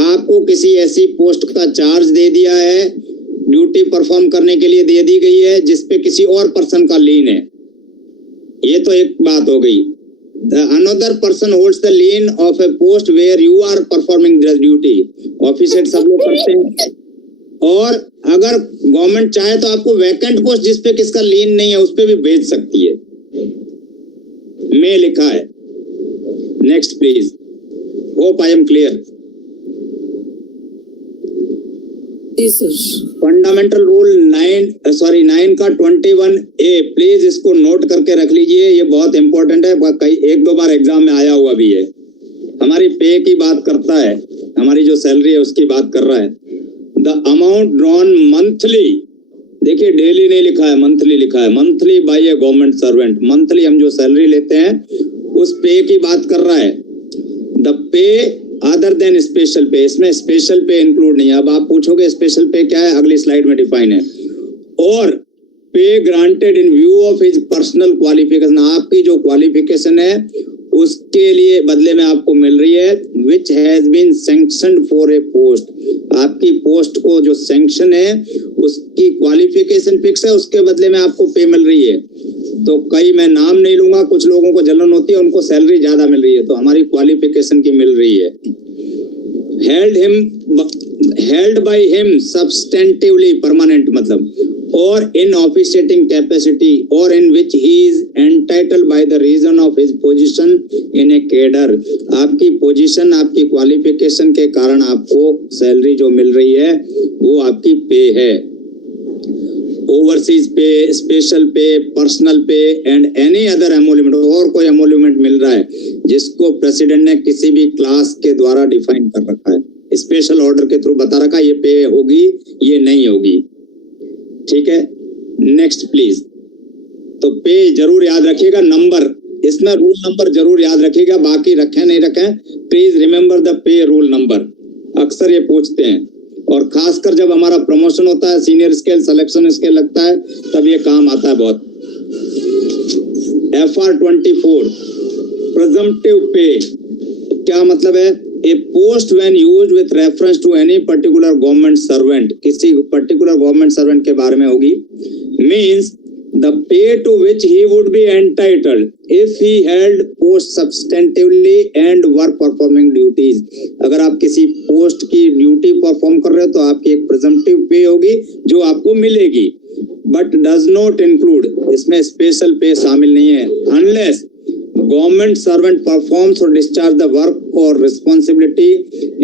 आपको किसी ऐसी पोस्ट का चार्ज दे दिया है, ड्यूटी परफॉर्म करने के लिए दे दी गई है जिसपे किसी और पर्सन का लीन है। ये तो एक बात हो गई। Another person holds the lien of a post where you are performing the duty. Officiate सब लोग करते हैं। और अगर गवर्नमेंट चाहे तो आपको वैकेंट पोस्ट जिसपे किसका लीन नहीं है उस पे भी भेज सकती है, में लिखा है। Next please. Hope I am clear. जी सर। फंडामेंटल रूल 9 का 21A, प्लीज इसको नोट करके रख लीजिए, ये बहुत इंपॉर्टेंट है, कई 1-2 बार एग्जाम में आया हुआ भी है। हमारी पे की बात करता है, हमारी जो सैलरी है उसकी बात कर रहा है। द अमाउंट ड्रॉन मंथली, देखिए डेली नहीं लिखा है, मंथली लिखा है, मंथली बाय ए गवर्नमेंट सर्वेंट, मंथली हम जो सैलरी लेते हैं उस पे की बात कर रहा है। द पे अदर देन स्पेशल पे, इसमें स्पेशल पे इंक्लूड नहीं है। अब आप पूछोगे स्पेशल पे क्या है, अगली स्लाइड में डिफाइन है। और पे granted in view of his personal qualification, आपकी जो क्वालिफिकेशन है उसके लिए बदले में आपको मिल रही है, which has been sanctioned for a post, आपकी पोस्ट को जो सैंक्शन है उसकी क्वालिफिकेशन फिक्स है, उसके बदले में आपको पे मिल रही है। तो कई, मैं नाम नहीं लूंगा, कुछ लोगों को जलन होती है, उनको सैलरी ज्यादा मिल रही है, तो हमारी क्वालिफिकेशन की मिल रही है। Held by him substantively, permanent मतलब, और इन ऑफिशिएटिंग कैपेसिटी और in which he is entitled by the reason of his position in a cadre, आपकी पोजीशन, आपकी क्वालिफिकेशन के कारण आपको सैलरी जो मिल रही है वो आपकी पे है। ओवरसीज पे, स्पेशल पे, पर्सनल पे एंड एनी अदर एमोल्यूमेंट, और कोई एमोल्यूमेंट मिल रहा है जिसको प्रेसिडेंट ने किसी भी क्लास के द्वारा डिफाइन कर रखा है, स्पेशल ऑर्डर के थ्रू बता रखा है ये पे होगी, ये नहीं होगी, ठीक है। Next please. तो पे जरूर याद रखिएगा, नंबर, इसमें रूल नंबर जरूर याद रखिएगा, बाकी रखें नहीं रखें, please remember the pay rule number, अक्सर ये पूछते हैं। और खासकर जब हमारा प्रमोशन होता है, सीनियर स्केल, सिलेक्शन स्केल लगता है, तब ये काम आता है बहुत। FR 24 प्रेजम्पटिव पे क्या मतलब है? A post when used with reference to any particular government servant, किसी पर्टिकुलर गवर्नमेंट सर्वेंट के बारे में होगी, means the pay to which he would be entitled if he held post substantively and were performing duties। अगर आप किसी post की duty perform कर रहे हो तो आपकी एक प्रेजम्पटिव पे होगी जो आपको मिलेगी, बट डज नॉट इंक्लूड, इसमें स्पेशल पे शामिल नहीं है, अनलेस गवर्नमेंट सर्वेंट परफॉर्म्स और डिस्चार्ज द वर्क और responsibility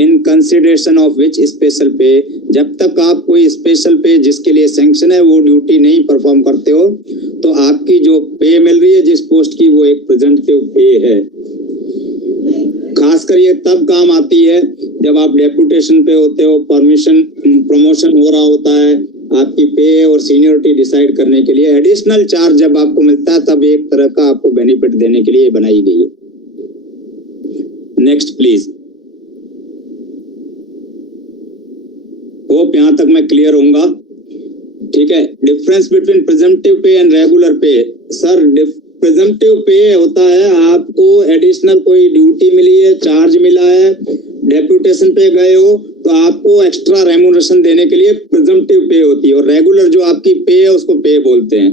in consideration of which special पे, जब तक आप कोई स्पेशल पे जिसके लिए सैंक्शन है वो ड्यूटी नहीं परफॉर्म करते हो तो आपकी जो पे मिल रही है जिस पोस्ट की, वो एक प्रेजेंटेटिव पे है। खासकर ये तब काम आती है जब आप डेपुटेशन पे होते हो, प्रमोशन हो रहा होता है, आपकी पे और सीनियरिटी डिसाइड करने के लिए एडिशनल चार्ज जब आपको मिलता है, तब एक तरह का आपको बेनिफिट देने के लिए बनाई गई है। Next please. होप यहां तक मैं क्लियर होऊंगा, ठीक है। डिफरेंस बिटवीन प्रेजम्पटिव पे एंड रेगुलर पे, सर प्रेजम्पटिव पे होता है आपको एडिशनल कोई ड्यूटी मिली है, चार्ज मिला है, डेप्यूटेशन पे गए हो तो आपको एक्स्ट्रा रेम्यूनरेशन देने के लिए प्रेजम्पटिव पे होती है, और रेगुलर जो आपकी पे है उसको पे बोलते हैं।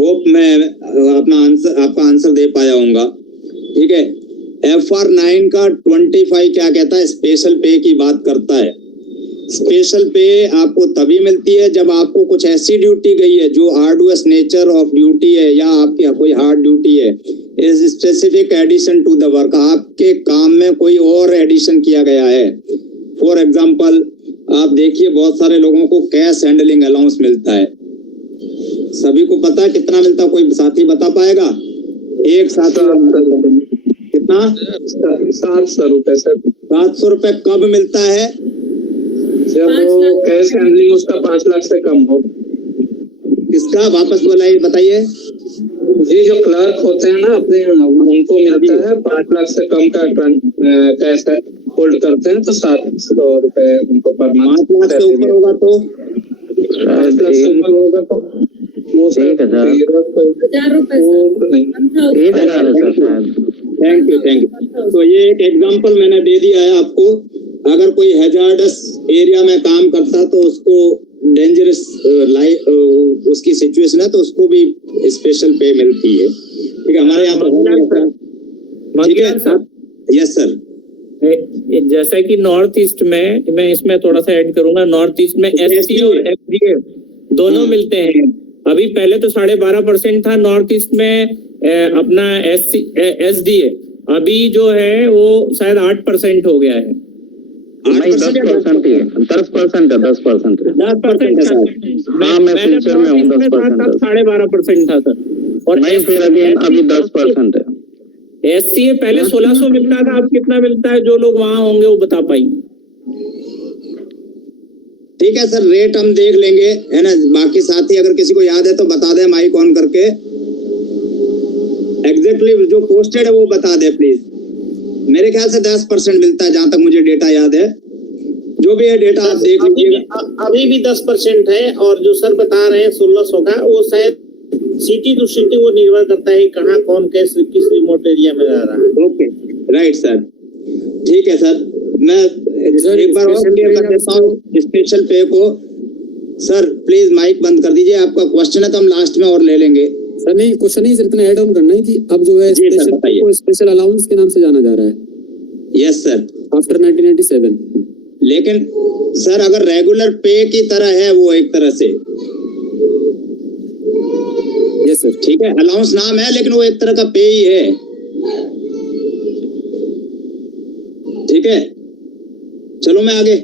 होप मैं आपका आंसर दे पाया होऊंगा, ठीक है। FR 9 का 25 क्या कहता है? स्पेशल पे की बात करता है। स्पेशल पे आपको तभी मिलती है जब आपको कुछ ऐसी ड्यूटी गई है जो आर्डुअस नेचर ऑफ ड्यूटी है या आपकी कोई हार्ड ड्यूटी है, is specific addition to the work, आपके काम में कोई और एडिशन किया गया है। फॉर एग्जाम्पल आप देखिए बहुत सारे लोगों को कैश हैंडलिंग अलाउंस मिलता है, सभी को पता है कितना मिलता है? कोई साथी बता पाएगा? एक साथी कितना? 700 रुपए सर। 700 रुपए कब मिलता है? जब वो कैश हैंडलिंग उसका 5 लाख से कम हो। किसका? वापस बताइए। जी जो क्लर्क होते हैं ना अपने, उनको मिलता है 5 लाख से कम का कैश होल्ड करते हैं तो 700 रुपए उनको पर मंथ। 5 लाख से ऊपर होगा तो 5 लाख से ऊपर होगा तो वो 1000 थैंक यू। तो ये एक एग्जांपल मैंने दे दिया है आपको। अगर कोई हैजार्डस एरिया में काम करता है तो उसको डेंजरस उसकी सिचुएशन है तो उसको भी स्पेशल पे मिलती है, ठीक है। हमारे यहाँ पर ठीक है। Yes sir. जैसा कि नॉर्थ ईस्ट में, मैं इसमें थोड़ा सा ऐड करूंगा, नॉर्थ ईस्ट में SC और FDA दोनों मिलते हैं। अभी पहले तो 12.5% था नॉर्थ ईस्ट में अपना SDA, अभी जो है वो शायद 8% हो गया है। 8% 10% ही है, 10% है, 10% है। 10% है सर। हाँ, मैं फ्यूचर में हूँ 10%। 12.5% था सर। और नहीं, फिर अभी 10% है। SCA पहले 1600 मिलता था, अब कितना मिलता है? जो लोग वहां होंगे वो बता पाएंगे। ठीक है सर, रेट हम देख लेंगे, है ना। बाकी साथी अगर किसी को याद है तो बता दे माइक ऑन करके। एग्जैक्टली जो पोस्टेड है वो बता दे प्लीज। मेरे ख्याल से 10% मिलता है जहां तक मुझे डेटा याद है। जो भी है डेटा आप देख लीजिएगा। अभी भी 10% है, और जो सर बता रहे हैं 1600 का, वो शायद सिटी टू सिटी वो निर्भर करता है कहाँ कौन कैसे किस रिमोट एरिया में रह रहा है। ओके, राइट सर, ठीक है सर। मैं एक बार और क्लियर कर देता हूँ स्पेशल पे को। सर प्लीज माइक बंद कर दीजिए, आपका क्वेश्चन है तो हम लास्ट में और ले लेंगे। सर नहीं, क्वेश्चन नहीं, सिर्फ इतना ऐड ऑन करना है कि अब जो है स्पेशल अलाउंस के नाम से जाना जा रहा है। Yes sir, after 1997। लेकिन सर अगर रेगुलर पे की तरह है वो एक तरह से, यस सर, ठीक है, अलाउंस नाम है लेकिन वो एक तरह का पे ही है। ठीक है, चलो मैं आगे।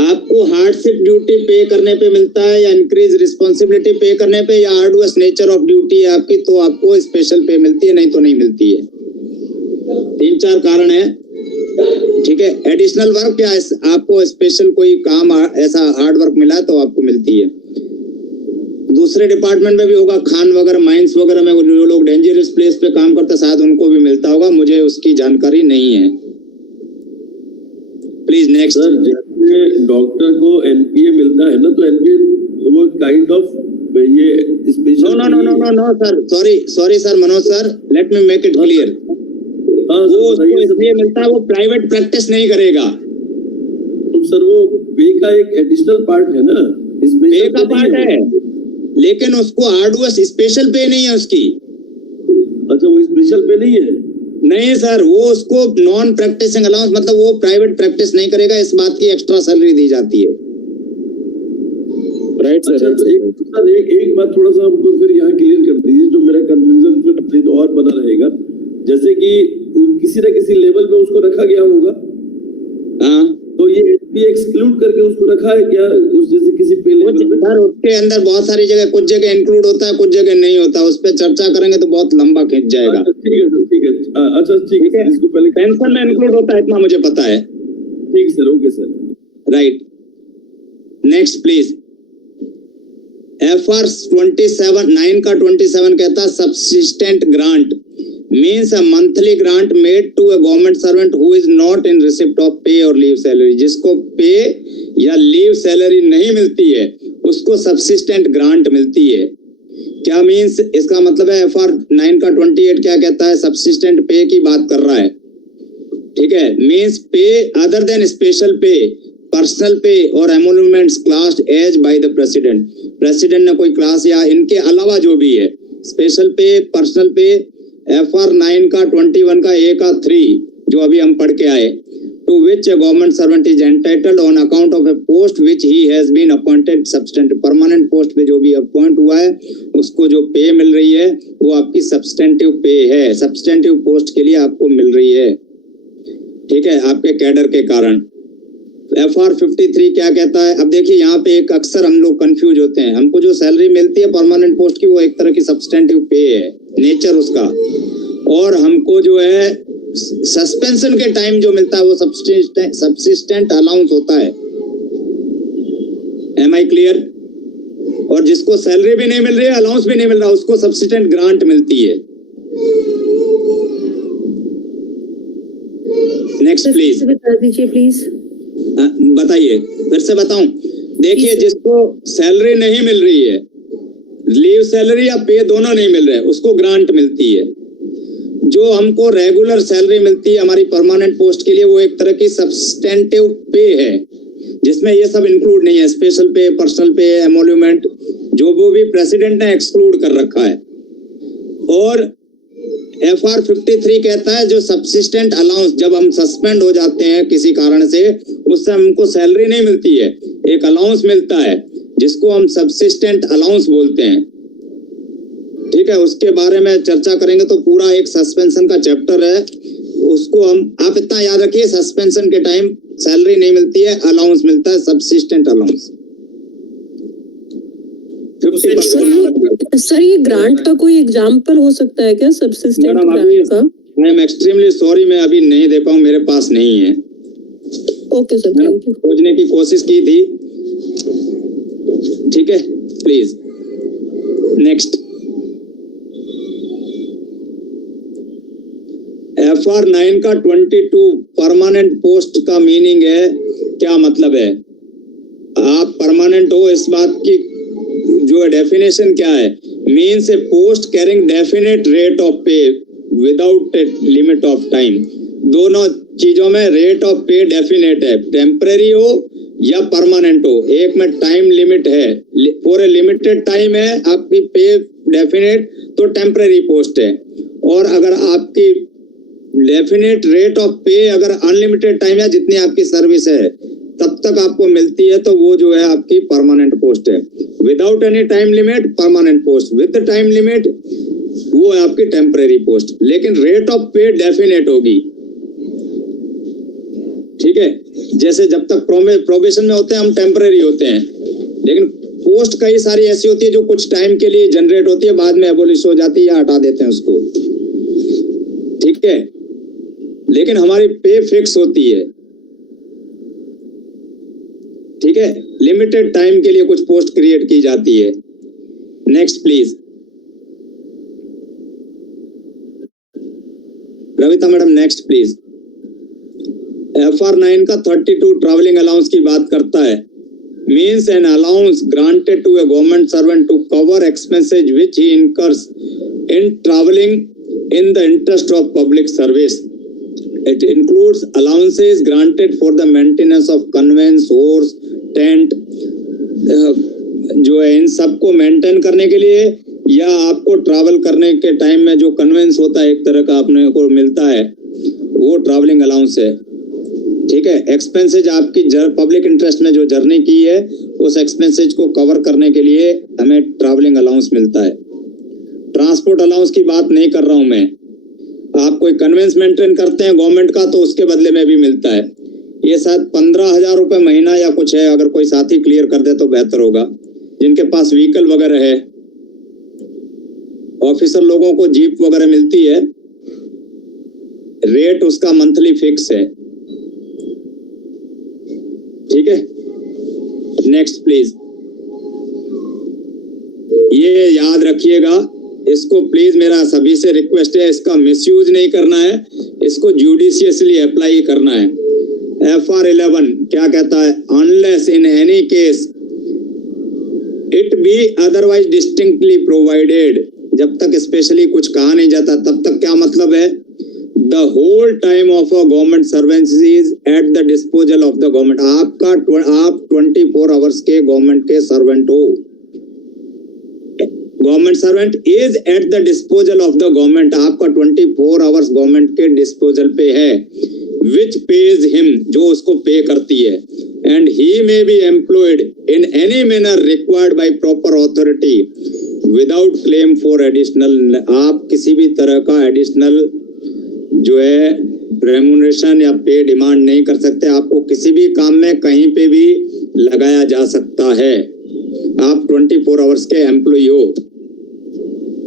आपको हार्डशिप ड्यूटी पे करने पे मिलता है या इंक्रीज रिस्पॉन्सिबिलिटी पे करने पे या आर्डुअस नेचर ऑफ ड्यूटी है आपकी, तो आपको स्पेशल पे मिलती है, नहीं तो नहीं मिलती है। 3-4 कारण है। ठीक है, एडिशनल वर्क या आपको स्पेशल कोई काम ऐसा हार्ड वर्क मिला तो आपको मिलती है। दूसरे डिपार्टमेंट में भी होगा, खान वगैरह माइंस वगैरह में जो लोग डेंजरस प्लेस पे काम करते हैं शायद उनको भी मिलता होगा, मुझे उसकी जानकारी नहीं है। Please next. सर जैसे डॉक्टर को एनपीए मिलता है ना, तो एनपीए वो काइंड ऑफ ये special. No sir, sorry sir Manoj sir, let me make it clear. हाँ, वो उसको इसलिए मिलता है वो प्राइवेट प्रैक्टिस नहीं करेगा। तो सर वो पे का एक एडिशनल पार्ट है ना, पे का पार्ट है, लेकिन उसको आर्डुअस स्पेशल पे नहीं है उसकी। अच्छा, वो स्पेशल पे नहीं है? नहीं सर, वो उसको नॉन प्रैक्टिसिंग अलाउंस, मतलब वो प्राइवेट प्रैक्टिस नहीं करेगा, इस बात की एक्स्ट्रा सैलरी दी जाती है। Right sir. अच्छा, एक बात थोड़ा सा हमको फिर यहाँ क्लियर कर दीजिए, जो मेरा कंफ्यूजन फिर तो और बना रहेगा। जैसे कि किसी न किसी लेवल पे उसको रखा गया होगा, हाँ, तो ये एचपी एक्सक्लूड करके उसको रखा है क्या, उस जैसे किसी पे लेवल पे? सर उसके अंदर बहुत सारी जगह, कुछ जगह इंक्लूड होता है, कुछ जगह नहीं होता, उस पर चर्चा करेंगे तो बहुत लंबा खींच जाएगा। ठीक है सर, ठीक है। अच्छा ठीक है, इसको पहले पेंशन में इंक्लूड होता है, इतना मुझे पता है। ठीक sir, okay sir, right. Next please. FR 27 का 27 कहता है सब्सिस्टेंट grant means a monthly grant made to a government servant who is not in receipt of pay or leave salary। जिसको पे या लीव सैलरी नहीं मिलती है उसको सब्सिस्टेंट ग्रांट मिलती है। क्या मीन्स, इसका मतलब है FR 9 का 28 क्या कहता है, सब्सिस्टेंट पे की बात कर रहा है। ठीक है, means pay other than special pay, personal pay और emoluments classed as by the president. President ने कोई क्लास या इनके अलावा जो भी है, स्पेशल पे, पर्सनल पे, FR 9 का 21 का A का 3 जो अभी हम पढ़ के आए, to which a government servant is entitled on account of a post which he has been appointed substantive। Permanent post पे जो भी अपॉइंट हुआ है उसको जो पे मिल रही है वो आपकी सब्सटेंटिव पे है, सब्सटेंटिव पोस्ट के लिए आपको मिल रही है। ठीक है, आपके कैडर के कारण। FR 53 क्या कहता है, अब देखिए यहाँ पे एक अक्सर हम लोग कंफ्यूज होते हैं। हमको जो सैलरी मिलती है परमानेंट पोस्ट की वो एक तरह की सब्सटेंटिव पे है, नेचर उसका, और हमको जो है सस्पेंशन के टाइम जो मिलता है वो सब्सिस्टेंट अलाउंस होता है। Am I clear? और जिसको सैलरी भी नहीं मिल रही है, अलाउंस भी नहीं मिल रहा, उसको सब्सिस्टेंट ग्रांट मिलती है। Next please. बता दीजिए प्लीज। बताइए, फिर से बताऊं। देखिए, जिसको सैलरी नहीं मिल रही है, लीव सैलरी या पे दोनों नहीं मिल रहे, उसको ग्रांट मिलती है। जो हमको रेगुलर सैलरी मिलती है हमारी परमानेंट पोस्ट के लिए वो एक तरह की सब्सटेंटिव पे है, जिसमें ये सब इंक्लूड नहीं है, स्पेशल पे, पर्सनल पे, एमोल्यूमेंट, जो वो भी प्रेसिडेंट ने एक्सक्लूड कर रखा है। और FR 53 कहता है जो सब्सिस्टेंट अलाउंस, जब हम सस्पेंड हो जाते हैं किसी कारण से, उससे हमको सैलरी नहीं मिलती है, एक अलाउंस मिलता है जिसको हम सब्सिस्टेंट अलाउंस बोलते हैं। ठीक है, उसके बारे में चर्चा करेंगे तो पूरा एक सस्पेंशन का चैप्टर है, उसको आप इतना याद रखिए, सस्पेंशन के टाइम सैलरी नहीं मिलती है, अलाउंस मिलता है, सब्सिस्टेंट अलाउंस। सर ये ग्रांट का कोई एग्जाम्पल हो सकता है क्या, सब्सिस्टेंट ग्रांट का? आई एम एक्सट्रीमली सॉरी, मैं अभी नहीं दे पाऊँ, मेरे पास नहीं है। Okay sir, thank you. खोजने की कोशिश की थी, ठीक है, प्लीज नेक्स्ट। FR9 का 22 परमानेंट पोस्ट का मीनिंग है, क्या मतलब है? आप परमानेंट हो, इस बात की जो डेफिनेशन क्या है? Means a post carrying definite rate of pay without a limit of time. दोनों चीजों में रेट ऑफ पे डेफिनेट है, टेम्परेरी हो या परमानेंट हो। एक में टाइम लिमिट है, फॉर ए लिमिटेड टाइम है आपकी पे डेफिनेट, तो टेम्परेरी पोस्ट है। और अगर आपकी डेफिनेट रेट ऑफ पे अगर अनलिमिटेड टाइम है, जितनी आपकी सर्विस है तब तक आपको मिलती है, तो वो जो है आपकी परमानेंट पोस्ट है। Without any time limit permanent post, with time limit वो है आपकी टेम्परेरी पोस्ट। लेकिन रेट ऑफ पे डेफिनेट होगी, ठीक है। जैसे जब तक प्रोबेशन में होते हैं हम टेम्परेरी होते हैं, लेकिन पोस्ट कई सारी ऐसी होती है जो कुछ टाइम के लिए जनरेट होती है, बाद में एबोलिश हो जाती है या हटा देते हैं उसको, ठीक है। लेकिन हमारी पे फिक्स होती है, ठीक है। लिमिटेड टाइम के लिए कुछ पोस्ट क्रिएट की जाती है। Next please Ravita madam, next please. FR9 का 32 ट्रैवलिंग अलाउंस की बात करता है। Means an allowance granted to a government servant to cover expenses which he incurs in travelling in the interest of public service. It includes allowances granted for the maintenance of conveyance, horse, tent, जो है इन सबको maintain करने के लिए, या आपको travel करने के टाइम में जो कन्वेंस होता है एक तरह का अपने को मिलता है, वो ट्रैवलिंग अलाउंस है, ठीक है। एक्सपेंसेज आपकी पब्लिक इंटरेस्ट में जो जर्नी की है उस एक्सपेंसेज को कवर करने के लिए हमें ट्रैवलिंग अलाउंस मिलता है। ट्रांसपोर्ट अलाउंस की बात नहीं कर रहा हूं मैं। आप कोई कन्वेंस मेंटेन करते हैं गवर्नमेंट का, तो उसके बदले में भी मिलता है। ये शायद 15,000 रुपए महीना या कुछ है, अगर कोई साथी क्लियर कर दे तो बेहतर होगा। जिनके पास व्हीकल वगैरह है, ऑफिसर लोगों को जीप वगैरह मिलती है, रेट उसका मंथली फिक्स है, ठीक है। नेक्स्ट प्लीज, ये याद रखिएगा, इसको प्लीज मेरा सभी से रिक्वेस्ट है, इसका मिसयूज नहीं करना है, इसको जुडिशियसली अप्लाई करना है। FR11 क्या कहता है? Unless in any case it be otherwise distinctly provided. जब तक स्पेशली कुछ कहा नहीं जाता तब तक क्या मतलब है? The whole time of a government servant is at the disposal of the government. आप 24 आवर्स के गवर्नमेंट के सर्वेंट हो। Government servant is at the disposal of the government, आपका 24 आवर्स गवर्नमेंट के डिस्पोजल पे है। विच पेज हिम, जो उसको पे करती है। And he may be employed in any manner required by proper authority without claim for additional. आप किसी भी तरह का एडिशनल जो है रेम्यूनरेशन या पे डिमांड नहीं कर सकते। आपको किसी भी काम में कहीं पे भी लगाया जा सकता है। आप 24 आवर्स के एम्प्लॉय हो।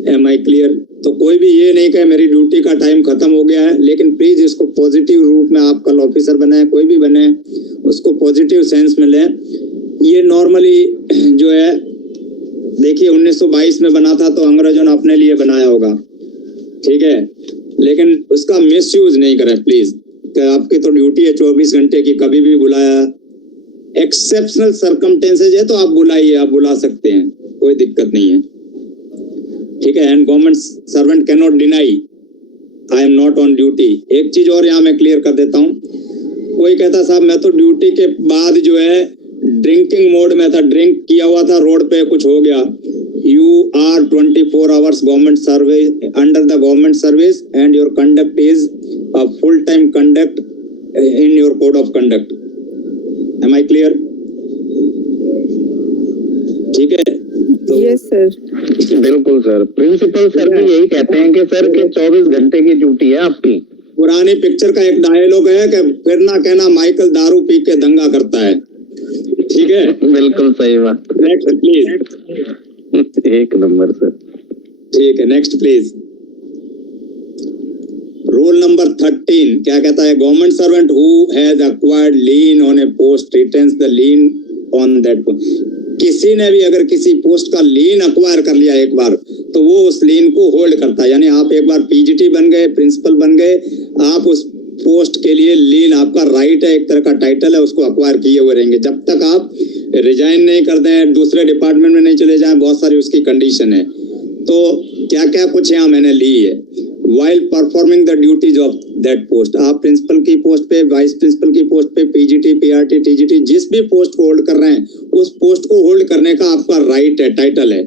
Am I clear? तो कोई भी ये नहीं कहे मेरी ड्यूटी का टाइम खत्म हो गया है, लेकिन प्लीज इसको पॉजिटिव रूप में, आप कल ऑफिसर बने, कोई भी बने, उसको पॉजिटिव सेंस में लें। ये नॉर्मली जो है, देखिए 1922 में बना था तो अंग्रेजों ने अपने लिए बनाया होगा, ठीक है, लेकिन उसका मिसयूज नहीं करें प्लीज। आपकी तो ड्यूटी है 24 घंटे की, कभी भी बुलाया, एक्सेप्शनल सर्कमस्टेंसेज है तो आप बुलाइए, आप बुला सकते हैं, कोई दिक्कत नहीं है, ठीक है। And government servant can not deny I am not on duty. एक चीज और यहाँ मैं क्लियर कर देता हूँ। कोई कहता साहब मैं तो ड्यूटी के बाद जो है ड्रिंकिंग मोड में था, ड्रिंक किया हुआ था, रोड पे कुछ हो गया। You are 24 hours government service under the government service and your conduct is a full-time conduct in your code of conduct. Am I clear? ठीक है? तो यस सर, बिल्कुल सर। प्रिंसिपल सर भी यही कहते हैं कि सर के 24 घंटे की ड्यूटी है आपकी। पुरानी पिक्चर का एक डायलॉग है कि फिर ना कहना माइकल दारू पी के दंगा करता है। ठीक है, बिल्कुल सही बात। Next please. एक नंबर सर। ठीक है, नेक्स्ट प्लीज। रूल नंबर 13 क्या कहता है? Government servant who has acquired lean on A post retains the lean on that. किसी ने भी अगर किसी पोस्ट का लीन अक्वायर कर लिया एक बार, तो वो उस लीन को होल्ड करता है। यानी आप एक बार पीजीटी बन गए, प्रिंसिपल बन गए, आप उस पोस्ट के लिए लीन, आपका राइट है, एक तरह का टाइटल है, उसको अक्वायर किए हुए रहेंगे जब तक आप रिजाइन नहीं कर दें, दूसरे डिपार्टमेंट में नहीं चले जाएं। बहुत सारी उसकी कंडीशन है। तो क्या क्या कुछ यहाँ मैंने ली है। While performing the duties of that post, आप प्रिंसिपल की पोस्ट पे, वाइस प्रिंसिपल की पोस्ट पे, पीजीटी, पीआरटी, टीजीटी, जिस भी पोस्ट को होल्ड कर रहे हैं, उस पोस्ट को होल्ड करने का आपका राइट है, टाइटल है।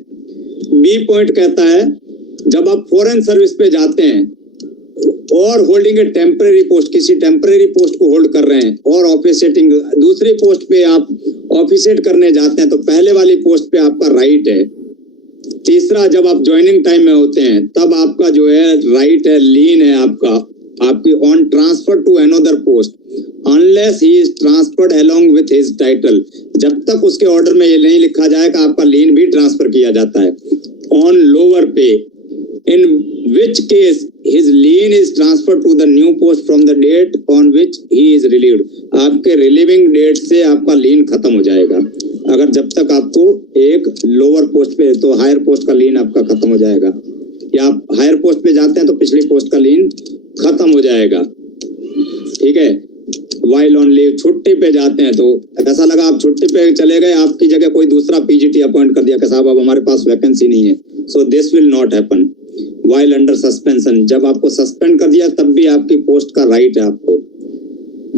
बी पॉइंट कहता है जब आप फॉरेन सर्विस पे जाते हैं और होल्डिंग ए टेम्परेरी पोस्ट, किसी टेम्परेरी पोस्ट को होल्ड कर रहे हैं और ऑफिसेटिंग दूसरी पोस्ट पे आप ऑफिसेट करने जाते हैं, तो पहले वाली पोस्ट पे आपका राइट है। तीसरा, जब आप ज्वाइनिंग टाइम में होते हैं तब आपका जो है राइट है, लीन है आपका, आपकी on transfer to another post unless he is transferred along with his title. जब तक उसके ऑर्डर में ये नहीं लिखा जाएगा आपका लीन भी ट्रांसफर किया जाता है। ऑन लोअर पे, in which case his lien is transferred to the new post from the date on which he is relieved। आपके रिलीविंग डेट से आपका लीन खत्म हो जाएगा। अगर जब तक आपको एक लोअर पोस्ट पे, तो हायर पोस्ट का लीन आपका खत्म हो जाएगा, या आप हायर पोस्ट पे जाते हैं तो पिछली पोस्ट का लीन खत्म हो जाएगा। ठीक है। वाइल ऑन लीव, छुट्टी पे जाते हैं तो ऐसा लगा आप छुट्टी पे चले गए, आपकी जगह कोई दूसरा पीजीटी अपॉइंट कर दिया कि साहब अब हमारे पास वैकेंसी नहीं है, so this will not happen. While under suspension, जब आपको सस्पेंड कर दिया तब भी आपकी पोस्ट का राइट है आपको।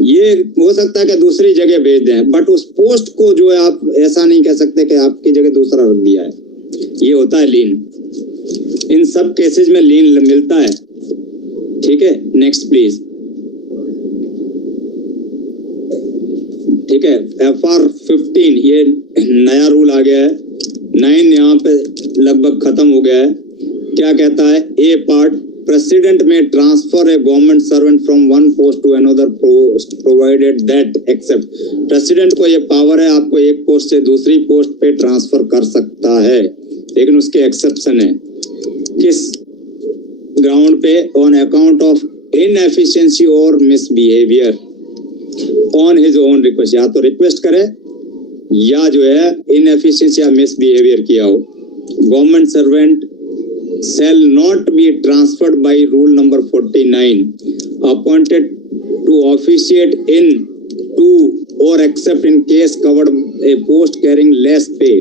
ये हो सकता है कि दूसरी जगह भेज दें, बट उस पोस्ट को जो है आप ऐसा नहीं कह सकते कि आपकी जगह दूसरा रख दिया है। ये होता है लीन। इन सब केसेस में लीन मिलता है। ठीक है, नेक्स्ट प्लीज। ठीक है, FR 15 ये नया रूल आ गया है। 9 यहाँ पे लगभग खत्म हो गया है। क्या कहता है? A part, president may transfer a government servant from one post to another post provided that except. President को ये पावर है, आपको एक पोस्ट से दूसरी पोस्ट पे ट्रांसफर कर सकता है, लेकिन उसके एक्सेप्शन है। किस ग्राउंड पे? ऑन अकाउंट ऑफ इनएफिशिएंसी और misbehaviour on his own request. या तो रिक्वेस्ट करे या जो है इनएफिशिएंसी या मिसबिहेवियर किया हो। Government servant shall not be transferred by rule number 49 appointed to officiate in to or except in case covered a post carrying less pay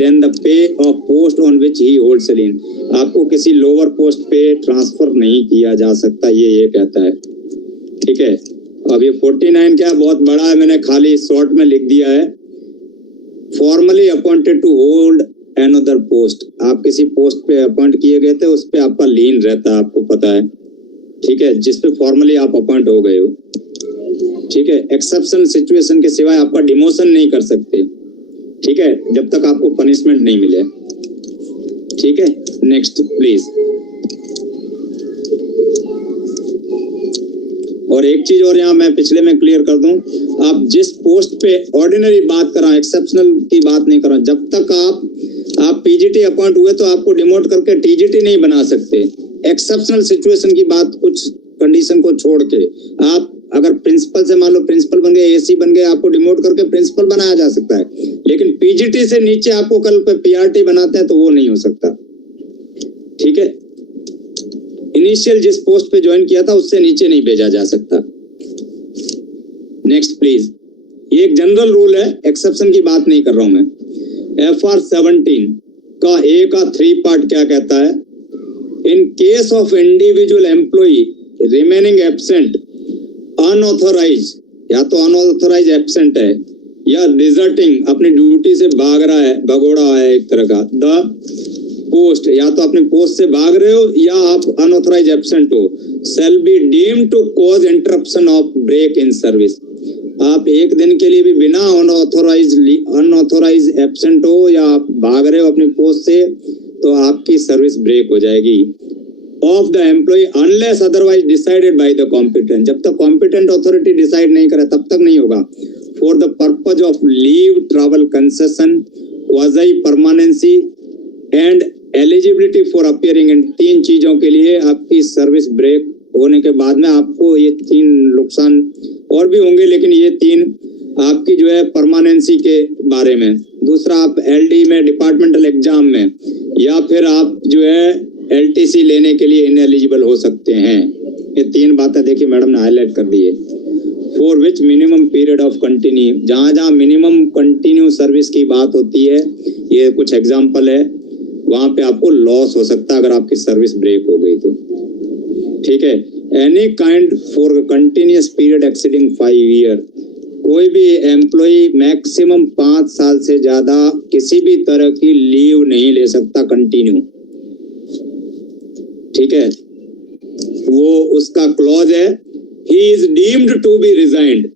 than the pay of post on which he holds a lien। आपको किसी lower post पे transfer नहीं किया जा सकता, ये कहता है। ठीक है, अब ये 49 क्या बहुत बड़ा है, मैंने खाली शॉर्ट में लिख दिया है। Formally appointed to hold another post, आप किसी पोस्ट पे अपॉइंट किए गए थे, उस पे आपका लीन रहता है, आपको पता है। ठीक है, जिस पे फॉर्मली आप अपॉइंट हो गए हो। ठीक है, एक्सेप्शन सिचुएशन के सिवाय आपका डिमोशन नहीं कर सकते। ठीक है, जब तक आपको पनिशमेंट नहीं मिले। ठीक है, नेक्स्ट प्लीज। और एक चीज और यहाँ मैं पिछले में क्लियर कर दूं, आप जिस पोस्ट पे ऑर्डिनरी बात कर रहा हूं, एक्सेप्शनल की बात नहीं कर रहा हूं, जब तक आप पीजीटी अपॉइंट हुए तो आपको डिमोट करके टीजीटी नहीं बना सकते। एक्सेप्शनल सिचुएशन की बात, कुछ कंडीशन को छोड़ के, आप अगर प्रिंसिपल से मान लो प्रिंसिपल बन गए, एसी बन गए, आपको डिमोट करके प्रिंसिपल बनाया जा सकता है, लेकिन पीजीटी से नीचे आपको कल पे पीआरटी बनाते हैं तो वो नहीं हो सकता। ठीक है, इनिशियल जिस पोस्ट पे ज्वाइन किया था उससे नीचे नहीं भेजा जा सकता। Next please. ये एक जनरल रूल है, एक्सेप्शन की बात नहीं कर रहा हूं मैं। FR 17 का A का 3 पार्ट क्या कहता है? In case of individual employee remaining absent unauthorise, या तो अनऑथोराइज एब्सेंट है या डिजर्टिंग, अपनी ड्यूटी से भाग रहा है, भगोड़ा है एक तरह का, द पोस्ट, या तो अपने पोस्ट से भाग रहे हो या आप अनऑथोराइज एब्सेंट हो, shall be deemed to cause interruption of break in service। आप एक दिन के लिए भी बिना अनऑथोराइज एब्सेंट हो या आप भाग रहे हो अपनी पोस्ट से, तो आपकी सर्विस ब्रेक हो जाएगी। of the employee unless otherwise decided by the competent. जब तक competent authority decide नहीं करे तब तक नहीं होगा. For the purpose of leave, travel concession, quasi permanency and eligibility for appearing in 3 चीजों के लिए आपकी सर्विस ब्रेक होने के बाद में आपको ये 3 नुकसान और भी होंगे, लेकिन ये 3 आपकी जो है परमानेंसी के बारे में. दूसरा आप एलडी में, डिपार्टमेंटल एग्जाम में, या फिर आप जो है एलटीसी लेने के लिए इनएलिजिबल हो सकते हैं. ये 3 बातें देखिए मैडम ने हाईलाइट कर दी है. For which minimum period of continue, जहां जहां मिनिमम कंटिन्यू सर्विस की बात होती है, ये कुछ एग्जाम्पल है, वहां पे आपको लॉस हो सकता है अगर आपकी सर्विस ब्रेक हो गई तो. ठीक है. Any kind for continuous period exceeding 5 year, कोई भी एम्प्लॉय मैक्सिमम 5 साल से ज्यादा किसी भी तरह की लीव नहीं ले सकता कंटिन्यू. ठीक है. वो उसका क्लॉज है, he is deemed to be resigned.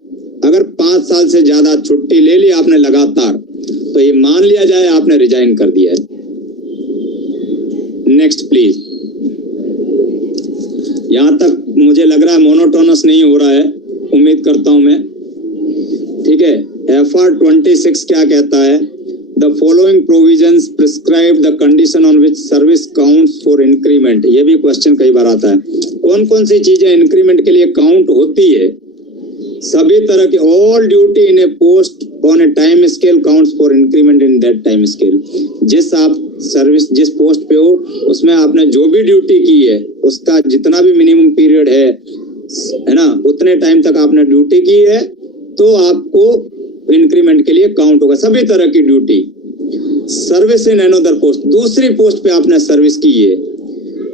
अगर 5 साल से ज्यादा छुट्टी ले ली आपने लगातार, तो ये मान लिया जाए आपने रिजाइन कर दिया है. Next please. यहां तक मुझे लग रहा है मोनोटोनस नहीं हो रहा है, उम्मीद करता हूं मैं. ठीक है. FR 26 क्या कहता है? The following provisions prescribe the condition on which service counts for increment. ये भी क्वेश्चन कई बार आता है. कौन कौन सी चीजें इंक्रीमेंट के लिए काउंट होती है? सभी तरह के all duty in a post on a time scale counts for increment in that time scale. जिस आप सर्विस जिस पोस्ट पे हो उसमें आपने जो भी ड्यूटी की है उसका जितना भी मिनिमम पीरियड है ना, उतने टाइम तक आपने ड्यूटी की है तो आपको इंक्रीमेंट के लिए काउंट होगा. सभी तरह की duty. Service in another post, दूसरी पोस्ट पे आपने सर्विस की है,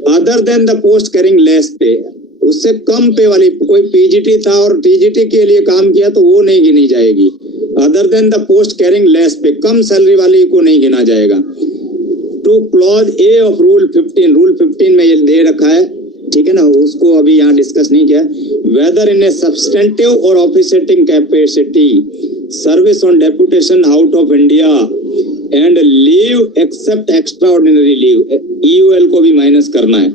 other than the post carrying less पे, उससे कम पे वाली, कोई पीजीटी था और टीजीटी के लिए काम किया तो वो नहीं गिनी जाएगी. Other than the post carrying less पे, कम सैलरी वाली को नहीं गिना जाएगा. Two clause A of rule 15, rule 15 में ये दे रखा है. ठीक है ना, उसको अभी यहाँ डिस्कस नहीं किया. वेदर इन ए सब्सटेंटिव और officiating capacity, service on deputation out of India and leave except extra ordinary leave, EOL को भी माइनस करना है.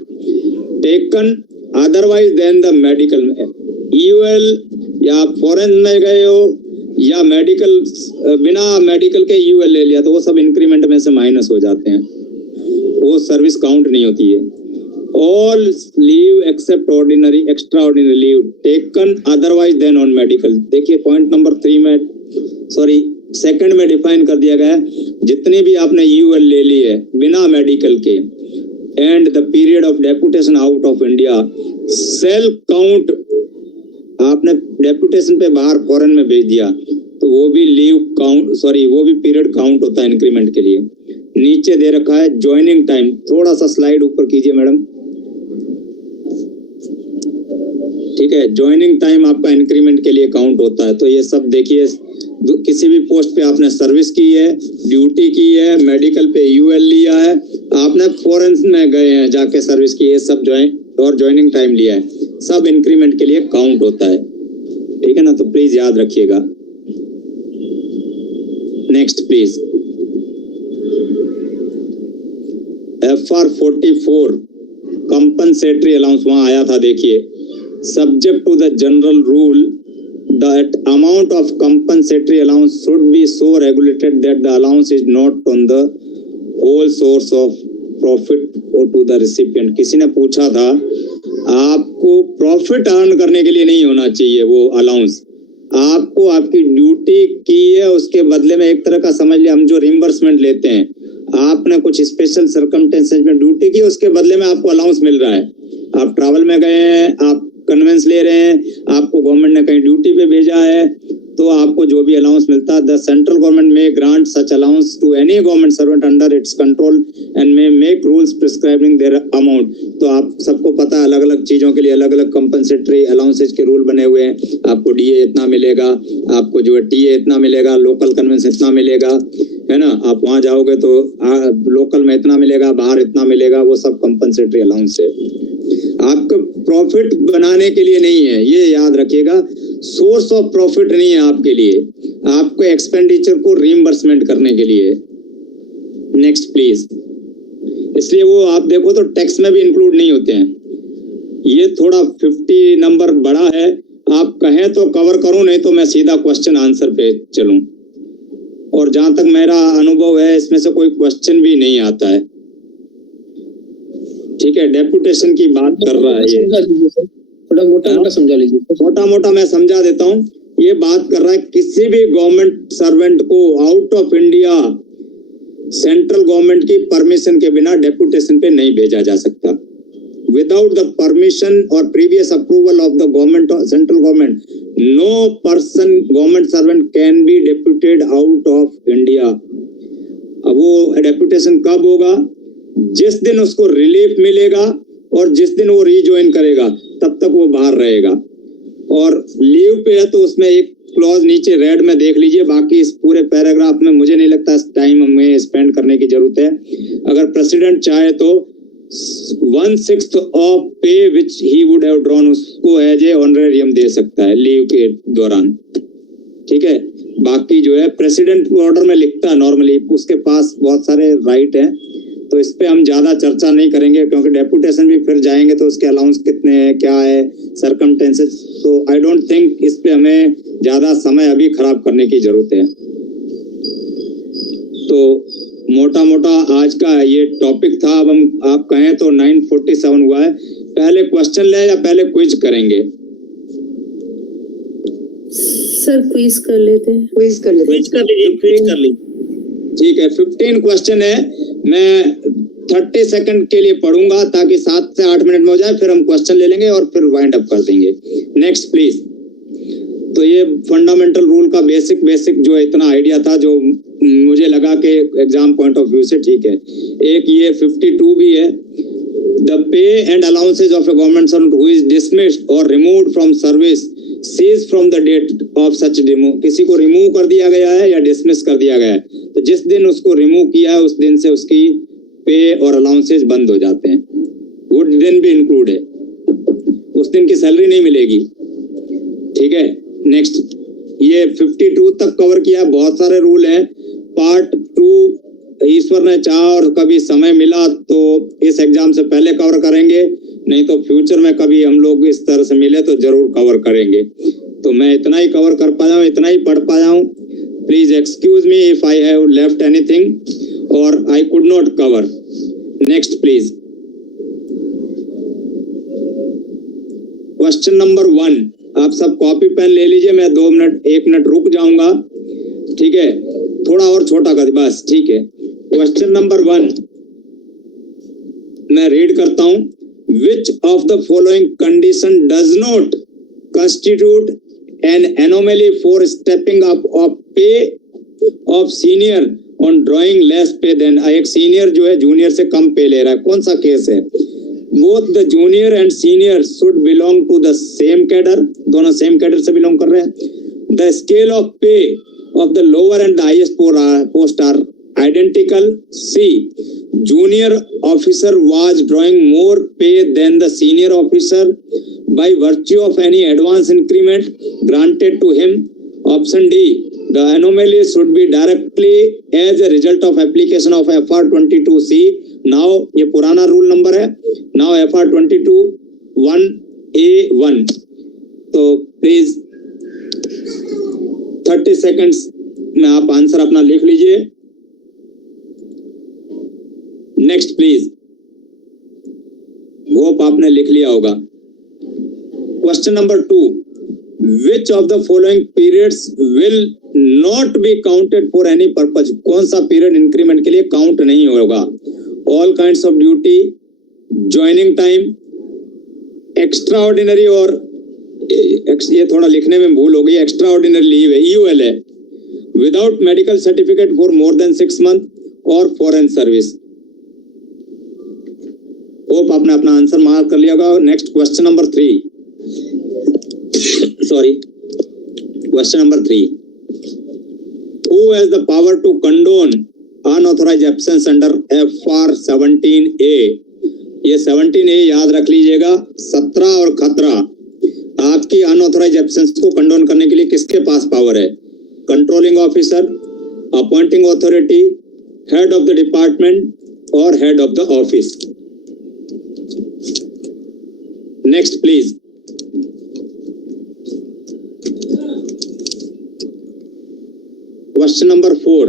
Taken otherwise than the medical, EOL या आप फॉरेन में गए हो या मेडिकल, बिना मेडिकल के EOL ले लिया तो वो सब इंक्रीमेंट में से माइनस हो जाते हैं, वो सर्विस काउंट नहीं होती है. All leave except ordinary, extraordinary leave taken otherwise than on medical. देखिए पॉइंट नंबर 3 में, सॉरी सेकंड में डिफाइन कर दिया गया है, जितनी भी आपने EOL ले ली है बिना मेडिकल के and the period of deputation out of India shall count, आपने डेपुटेशन पे बाहर फॉरेन में भेज दिया तो वो भी लीव काउंट, सॉरी वो भी पीरियड काउंट होता है इंक्रीमेंट के लिए. नीचे दे रखा है ज्वाइनिंग टाइम, थोड़ा सा स्लाइड ऊपर कीजिए मैडम. ठीक है. ज्वाइनिंग टाइम आपका इंक्रीमेंट के लिए काउंट होता है. तो ये सब देखिए, किसी भी पोस्ट पे आपने सर्विस की है, ड्यूटी की है, मेडिकल पे EOL लिया है, आपने फॉरेन में गए हैं जाके सर्विस की है, सब ज्वाइनिंग टाइम लिया है, सब इंक्रीमेंट के लिए काउंट होता है. ठीक है ना, तो प्लीज याद रखिएगा. Next please. FR 44 compensatory allowance, वहां आया था देखिए. Subject to the general rule that amount of compensatory allowance should be so regulated that the allowance is not on the whole source of profit or to the recipient. किसी ने पूछा था आपको profit earn करने के लिए नहीं होना चाहिए वो अलाउंस, आपको आपकी ड्यूटी की है उसके बदले में, एक तरह का समझ लिया हम जो रिम्बर्समेंट लेते हैं, आपने कुछ स्पेशल सर्कमस्टेंसेस में ड्यूटी की, उसके बदले में आपको अलाउंस मिल रहा है. आप ट्रैवल में गए हैं, आप कन्वेंस ले रहे हैं, आपको गवर्नमेंट ने कहीं ड्यूटी पे भेजा है, तो आपको जो भी अलाउंस मिलता है, the central government may grant such allowance to any government servant under its control and may make rules prescribing their amount. तो आप सबको पता है अलग अलग चीजों के लिए अलग अलग कंपनसेटरी अलाउंसेज के रूल बने हुए हैं. आपको DA इतना मिलेगा, आपको जो है TA इतना मिलेगा, लोकल कन्वेंस इतना मिलेगा, है ना. आप वहां जाओगे तो लोकल में इतना मिलेगा, बाहर इतना मिलेगा, वो सब कंपनसेटरी अलाउंस है. आपको प्रॉफिट बनाने के लिए नहीं है, ये याद रखिएगा. सोर्स ऑफ प्रॉफिट नहीं है आपके लिए, आपको एक्सपेंडिचर को रीइंबर्समेंट करने के लिए. Next please. इसलिए वो आप देखो तो टैक्स में भी इंक्लूड नहीं होते हैं। ये थोड़ा 50 नंबर बड़ा है, आप कहें तो कवर करूं, नहीं तो मैं सीधा क्वेश्चन आंसर पे चलूं। और जहां तक मेरा अनुभव है इसमें से कोई क्वेश्चन भी नहीं आता है। ठीक है, डेपुटेशन की बात कर रहा है ये, थोड़ा मोटा समझा लीजिए। मोटा मोटा मैं समझा देता हूँ। ये बात कर रहा है किसी भी गवर्नमेंट सर्वेंट को out of India central government की परमिशन के बिना डेपुटेशन पे नहीं भेजा जा सकता। विदाउट द परमिशन और previous approval of the government, central government, no person government servant can be deputed out of India. अब वो डेप्यूटेशन कब होगा? जिस दिन उसको रिलीफ मिलेगा और जिस दिन वो रिज्वाइन करेगा तब तक वो बाहर रहेगा। और लीव पे है तो उसमें एक क्लॉज नीचे रेड में देख लीजिए, बाकी इस पूरे पैराग्राफ में मुझे नहीं लगता टाइम हमें स्पेंड करने की जरूरत है। अगर प्रेसिडेंट चाहे तो 1/6 ऑफ पे विच ही वुड हैव ड्रॉन उसको एज ए ऑनरेरियम दे सकता है लीव के दौरान। ठीक है, बाकी जो है प्रेसिडेंट ऑर्डर में लिखता है नॉर्मली, उसके पास बहुत सारे राइट हैं, तो इस पे हम ज्यादा चर्चा नहीं करेंगे क्योंकि डेपुटेशन भी फिर जाएंगे तो उसके अलाउंस कितने हैं, क्या है, सर्कमटेंसेस, तो आई डोंट थिंक इस पे हमें ज्यादा समय अभी खराब करने की जरूरत है। तो मोटा मोटा आज का ये टॉपिक था। अब हम आप कहें तो 9:47 हुआ है, पहले क्वेश्चन ले या पहले क्विज करेंगे? सर क्विज कर लेते हैं। क्विज कर लीजिए। ठीक है, 15 क्वेश्चन है, मैं 30 सेकंड के लिए पढ़ूंगा ताकि 7 से 8 मिनट में हो जाए, फिर हम क्वेश्चन ले लेंगे और फिर वाइंड अप कर देंगे। Next please. तो ये फंडामेंटल रूल का बेसिक जो इतना आइडिया था, जो मुझे लगा कि एग्जाम पॉइंट ऑफ व्यू से ठीक है। एक ये 52 भी है, the pay and allowances of a government servant who is dismissed और removed from service cease from the date of such remove. किसी को रिमूव कर दिया गया है या डिसमिस कर दिया गया है, तो जिस दिन उसको रिमूव किया है उस दिन से उसकी पे और अलाउंसेज बंद हो जाते हैं। वुड दिन भी इंक्लूड है, उस दिन की सैलरी नहीं मिलेगी। ठीक है, नेक्स्ट ये 52 तक कवर किया। बहुत सारे रूल हैं। पार्ट 2 ईश्वर ने चाहा और कभी समय मिला तो इस एग्जाम से पहले कवर करेंगे, नहीं तो फ्यूचर में कभी हम लोग इस तरह से मिले तो जरूर कवर करेंगे। तो मैं इतना ही कवर कर पाया हूँ, इतना ही पढ़ पाया हूँ। Please excuse me if I have left anything और I could not cover. Next please. Question number 1, आप सब कॉपी पेन ले लीजिए, मैं 1 मिनट रुक जाऊंगा। ठीक है, थोड़ा और छोटा कर बस। ठीक है, क्वेश्चन नंबर 1 मैं रीड करता हूं। Which of the following condition does not constitute an anomaly for stepping up of pay of senior on drawing less pay than? एक सीनियर जो है जूनियर से कम पे ले रहा है, कौन सा केस है? Both the junior and senior should belong to the same cadre, दोनों सेम कैडर से बिलोंग कर रहे हैं। The scale of pay of the lower and the highest post are identical. C, junior officer was drawing more pay than the senior officer by virtue of any advance increment granted to him. Option D, the anomaly should be directly as a result of application of FR 22C. Now ये पुराना rule number है। Now FR 22 1A1। तो please 30 seconds में आप answer अपना लिख लीजिए। Next please. Hope आपने लिख लिया होगा। Question number 2, which of the following periods will not be counted for any purpose? कौन सा पीरियड इंक्रीमेंट के लिए काउंट नहीं होगा? All kinds of duty, joining time, extra ordinary, और ये थोड़ा लिखने में भूल हो गई, एक्स्ट्रा ऑर्डिनरी लीव है, EOL है, without medical certificate for more than 6 month, और फॉरेन सर्विस। होप आपने अपना आंसर मार्क कर लिया होगा। Next question number 3, sorry question number 3, who has the power to condone unauthorised absence under FR 17A? ये 17A याद रख लीजिएगा। 17 और 17 आपकी अनऑथराइज्ड एब्सेंस को कंडोन करने के लिए किसके पास पावर है? Controlling officer, appointing authority, head of the department, or head of the office. Next, please. Question number 4.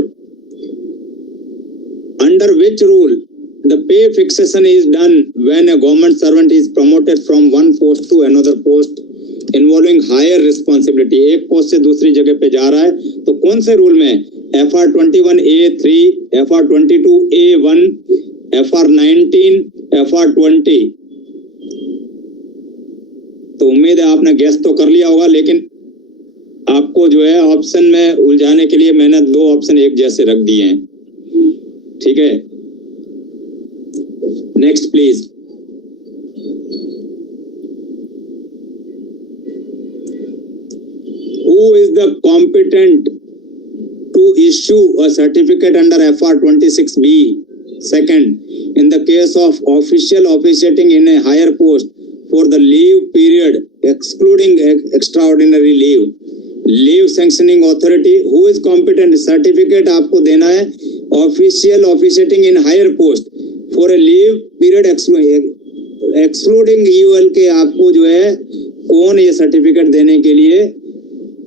Under which rule the pay fixation is done when a government servant is promoted from one post to another post involving higher responsibility? एक post से दूसरी जगह पे जा रहा है तो कौन से रूल में? FR 21A3, FR 22A1, FR 19, FR 20. तो उम्मीद है आपने गैस तो कर लिया होगा, लेकिन आपको जो है ऑप्शन में उलझाने के लिए मैंने 2 ऑप्शन एक जैसे रख दिए हैं, ठीक है? Next please. Who is the competent to issue a certificate under FR 26B? Second, in the case of official officiating in a higher post for the leave period excluding extraordinary leave, leave sanctioning authority, who is competent? Certificate आपको देना है official officiating in higher post for a leave period excluding EOL के आपको जो है कौन ये certificate देने के लिए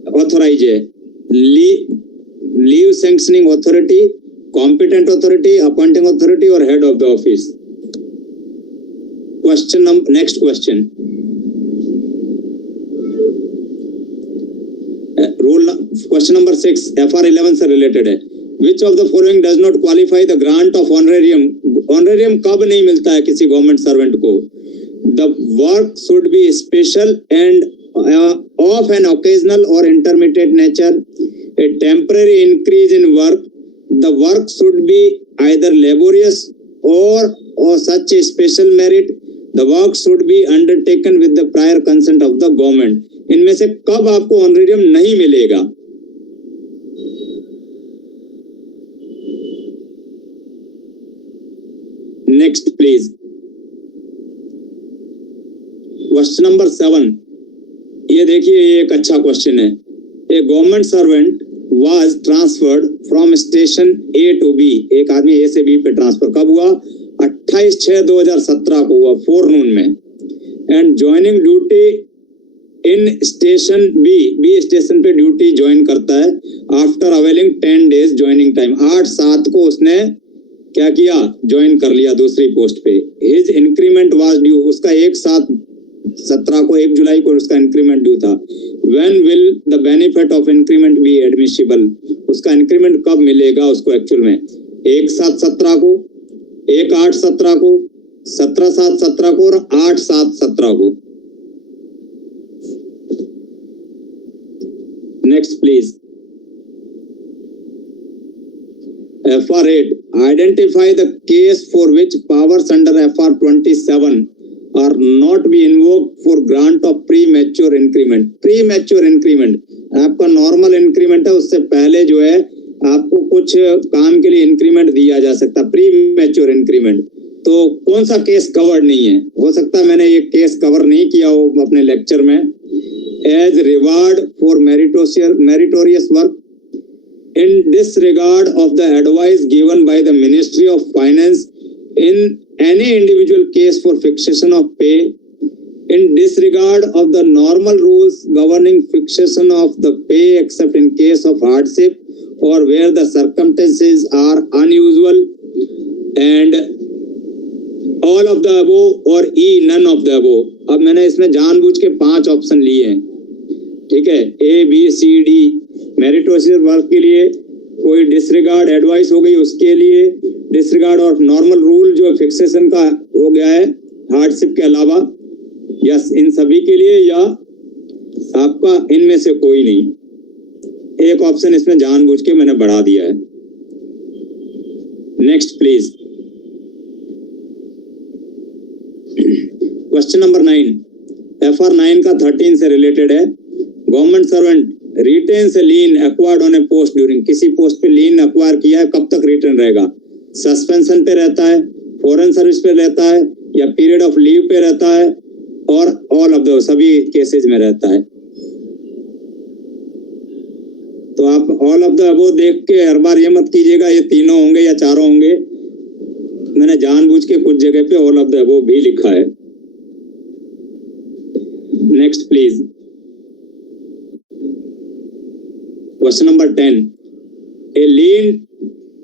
ऑथराइज है? Leave sanctioning authority, competent authority, appointing authority और head of the office. Next question. Rule question number 6 FR 11 से रिलेटेड है. Which of the following does not qualify the grant of honorarium? Honorarium कब नहीं मिलता है किसी government servant को? The work should be special and of an occasional or intermittent nature. A temporary increase in work. The work should be either laborious or such a special merit. The work should be undertaken with the prior consent of the government. इनमें से कब आपको honorarium नहीं मिलेगा? Next, please. Question number 7. ये देखिए, ये एक अच्छा क्वेश्चन है. A government servant was transferred from station A to B. एक आदमी A से B पे ट्रांसफर कब हुआ? 28/6/2017 को हुआ, फोरनून में. And joining duty in station B. B station पे ड्यूटी ज्वाइन करता है after availing 10 days joining time. 8/7 को उसने क्या किया? ज्वाइन कर लिया दूसरी पोस्ट पे. His increment was due. उसका 1/7/17 को 1 जुलाई को उसका इंक्रीमेंट ड्यू था. When will the benefit of increment be admissible? उसका इंक्रीमेंट कब मिलेगा उसको एक्चुअल में? 1/7/17 को, 1/8/17 को, 17/7/17 को और 8/7/17 को. Next please. FR 8. Identify the case for which powers under FR 27 are not be invoked for grant of premature increment. Premature increment आपका नॉर्मल इंक्रीमेंट है, उससे पहले जो है आपको कुछ काम के लिए इंक्रीमेंट दिया जा सकता है, प्रीमेच्योर इंक्रीमेंट. तो कौन सा केस कवर्ड नहीं है? हो सकता है मैंने ये केस कवर नहीं किया हो अपने लेक्चर में. As reward for meritorious work in disregard of the advice given by the Ministry of Finance in any individual case for fixation of pay, in disregard of the normal rules governing fixation of the pay except in case of hardship or where the circumstances are unusual, and all of the above or E none of the above. अब मैंने इसमें जानबूझ के 5 option लिए हैं, ठीक है? A B C D. Meritorious work के लिए कोई डिसरिगार्ड एडवाइस हो गई, उसके लिए डिसरिगार्ड और नॉर्मल रूल जो फिक्सेशन का हो गया है हार्डशिप के अलावा, यस इन सभी के लिए, या आपका इनमें से कोई नहीं. एक ऑप्शन इसमें जानबूझ के मैंने बढ़ा दिया है. Next please. Question number 9 FR 9 का 13 से रिलेटेड है. Government servant retains lean acquired on A post during. किसी पोस्ट पे लीन एक्वायर किया है, कब तक रिटर्न रहेगा? सस्पेंशन पे रहता है, फॉरेन सर्विस पे रहता है, या पीरियड ऑफ लीव पे रहता है, और ऑल ऑफ द सभी केसेस में रहता है. तो आप ऑल ऑफ द अबव देख के हर बार ये मत कीजिएगा ये तीनों होंगे या चारों होंगे. मैंने जानबूझ के कुछ जगह पे ऑल ऑफ द अबव भी लिखा है। Next please. Question number 10, a lien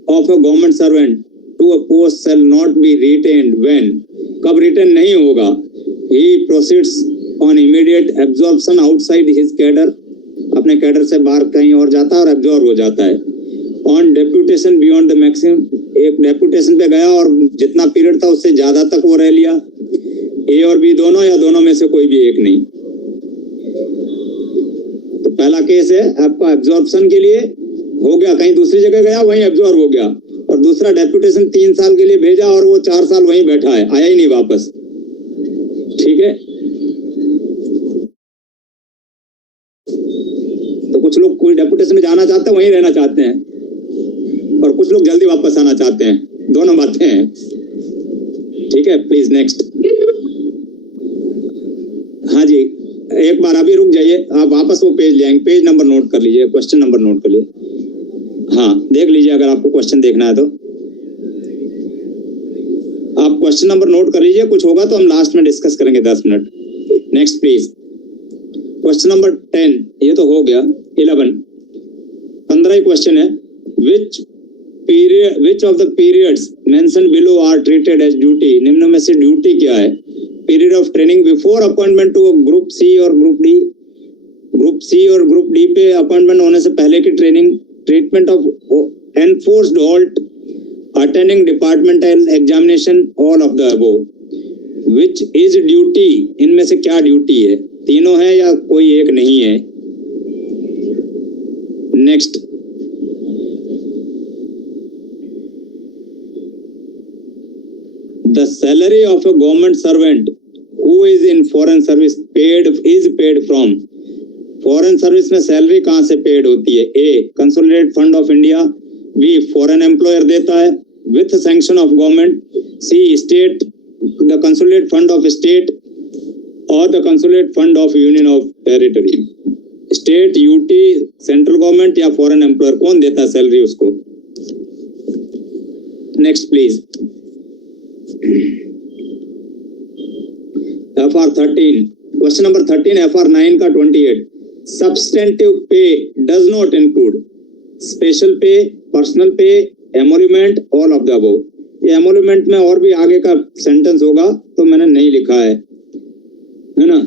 of a government servant to a post shall not be retained when, कब रिटेन नहीं होगा? He proceeds on immediate absorption outside his cadre, अपने cadre से बाहर कहीं और जाता है और एब्जॉर्ब हो जाता है। On deputation beyond the maximum, एक डेप्यूटेशन पे गया और जितना पीरियड था उससे ज्यादा तक वो रह लिया। ए और बी दोनों या दोनों में से कोई भी एक नहीं। तो पहला केस है आपका एब्जॉर्प्शन के लिए हो गया, कहीं दूसरी जगह गया वहीं एब्जॉर्ब हो गया, और दूसरा डेप्यूटेशन 3 साल के लिए भेजा और वो 4 साल वहीं बैठा है, आया ही नहीं वापस। ठीक है, तो कुछ लोग कोई डेप्यूटेशन में जाना चाहते हैं वहीं रहना चाहते हैं, और कुछ लोग जल्दी वापस आना चाहते हैं, दोनों बातें हैं। ठीक है, प्लीज नेक्स्ट। हाँ जी, एक बार अभी रुक जाइए, आप वापस वो पेज ले आएंगे, पेज नंबर नोट कर लीजिए, क्वेश्चन नंबर नोट कर लीजिए। हाँ, देख लीजिए अगर आपको क्वेश्चन देखना है तो आप क्वेश्चन नंबर नोट कर लीजिए, कुछ होगा तो हम लास्ट में डिस्कस करेंगे 10 minute. Next please. Question number 10 ये तो हो गया। 11 15 क्वेश्चन है। Which of the periods mention below are treated as duty, निम्न में से ड्यूटी क्या है? Period of training before appointment to group C और ग्रुप डी, ग्रुप सी और ग्रुप डी पे अपॉइंटमेंट होने से पहले की training, treatment of enforced halt, attending departmental examination, all of the above. Which is duty, इनमें से क्या ड्यूटी है? तीनों है या कोई एक नहीं है? Next. The salary of a government servant who is in foreign service is paid from, foreign service में सैलरी कहां से पेड होती है? A, consolidated fund of India, B, foreign employer देता है with sanction of government, C, state, the consolidated fund of state और the consolidated fund of union of territory. State, UT, central government या foreign employer, कौन देता है salary उसको? Next please. FR 13, question number 13 FR 9 का 28। Substantive pay does not include special pay, personal पे, एमोल्यूमेंट, all of the above. ये एमोल्यूमेंट में और भी आगे का सेंटेंस होगा तो मैंने नहीं लिखा है ना।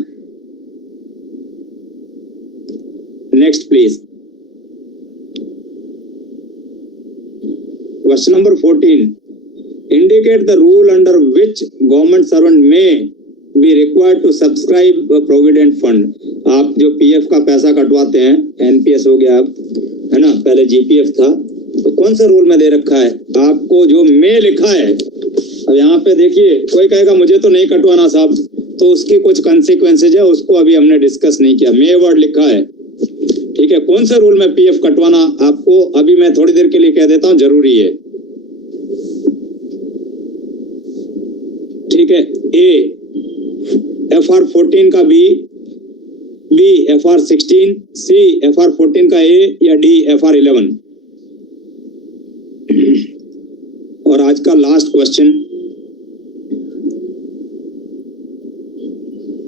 Next please. Question number 14, indicate the rule under which government servant may be required to subscribe a provident fund। आप जो पीएफ का पैसा कटवाते हैं, एनपीएस हो गया अब, है ना, पहले जीपीएफ था, तो कौन से रूल में दे रखा है आपको? जो में लिखा है, अब यहाँ पे देखिए, कोई कहेगा मुझे तो नहीं कटवाना साहब, तो उसकी कुछ कंसिक्वेंसेज है, उसको अभी हमने डिस्कस नहीं किया। मे वर्ड लिखा है, ठीक है। कौन से रूल में पीएफ कटवाना आपको अभी मैं थोड़ी देर के लिए कह देता हूँ, जरूरी है। ठीक है, ए FR 14 का बी, FR 16, सी FR 14 का ए, या डी FR 11। और आज का last question,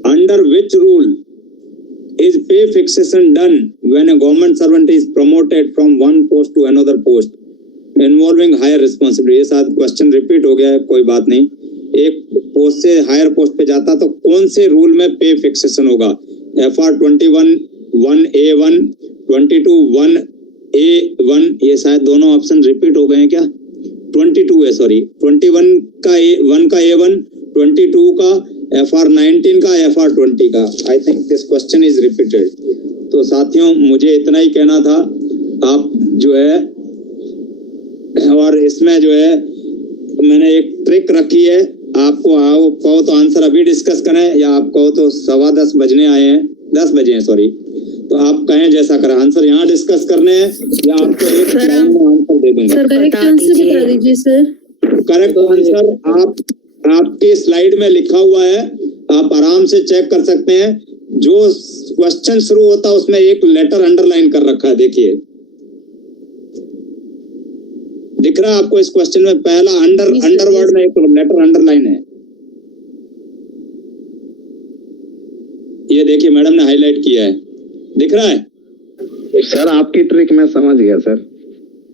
under which rule is pay fixation done when a government servant is promoted from one post to another post involving higher responsibility। ये साथ क्वेश्चन रिपीट हो गया है, कोई बात नहीं। एक पोस्ट से हायर पोस्ट पे जाता तो कौन से रूल में पे फिक्सेशन होगा? FR 21 1A1, 22 1A1, ये शायद दोनों ऑप्शन रिपीट हो गए हैं क्या? 22 है, सॉरी, 21 का A1 का A1, 22 का FR 19 का FR 20 का। I think this question is repeated. तो साथियों, मुझे इतना ही कहना था। आप जो है, और इसमें जो है मैंने एक ट्रिक रखी है, आपको आओ कहो तो आंसर अभी डिस्कस करें, या आप कहो तो 10:15 बजने आए हैं, 10 बजे हैं सॉरी, तो आप कहें जैसा करें। आंसर यहाँ डिस्कस करने हैं या आपको एक आंसर दे दूंगा? करेक्ट आंसर बता दीजिए सर। करेक्ट आंसर आपके स्लाइड में लिखा हुआ है, आप आराम से चेक कर सकते हैं। जो क्वेश्चन शुरू होता है उसमें एक लेटर अंडरलाइन कर रखा है, देखिए दिख रहा है आपको इस क्वेश्चन में? पहला अंडरवर्ड में एक लेटर अंडरलाइन है, ये देखिए मैडम ने हाईलाइट किया है, दिख रहा है? सर आपकी ट्रिक मैं समझ गया सर।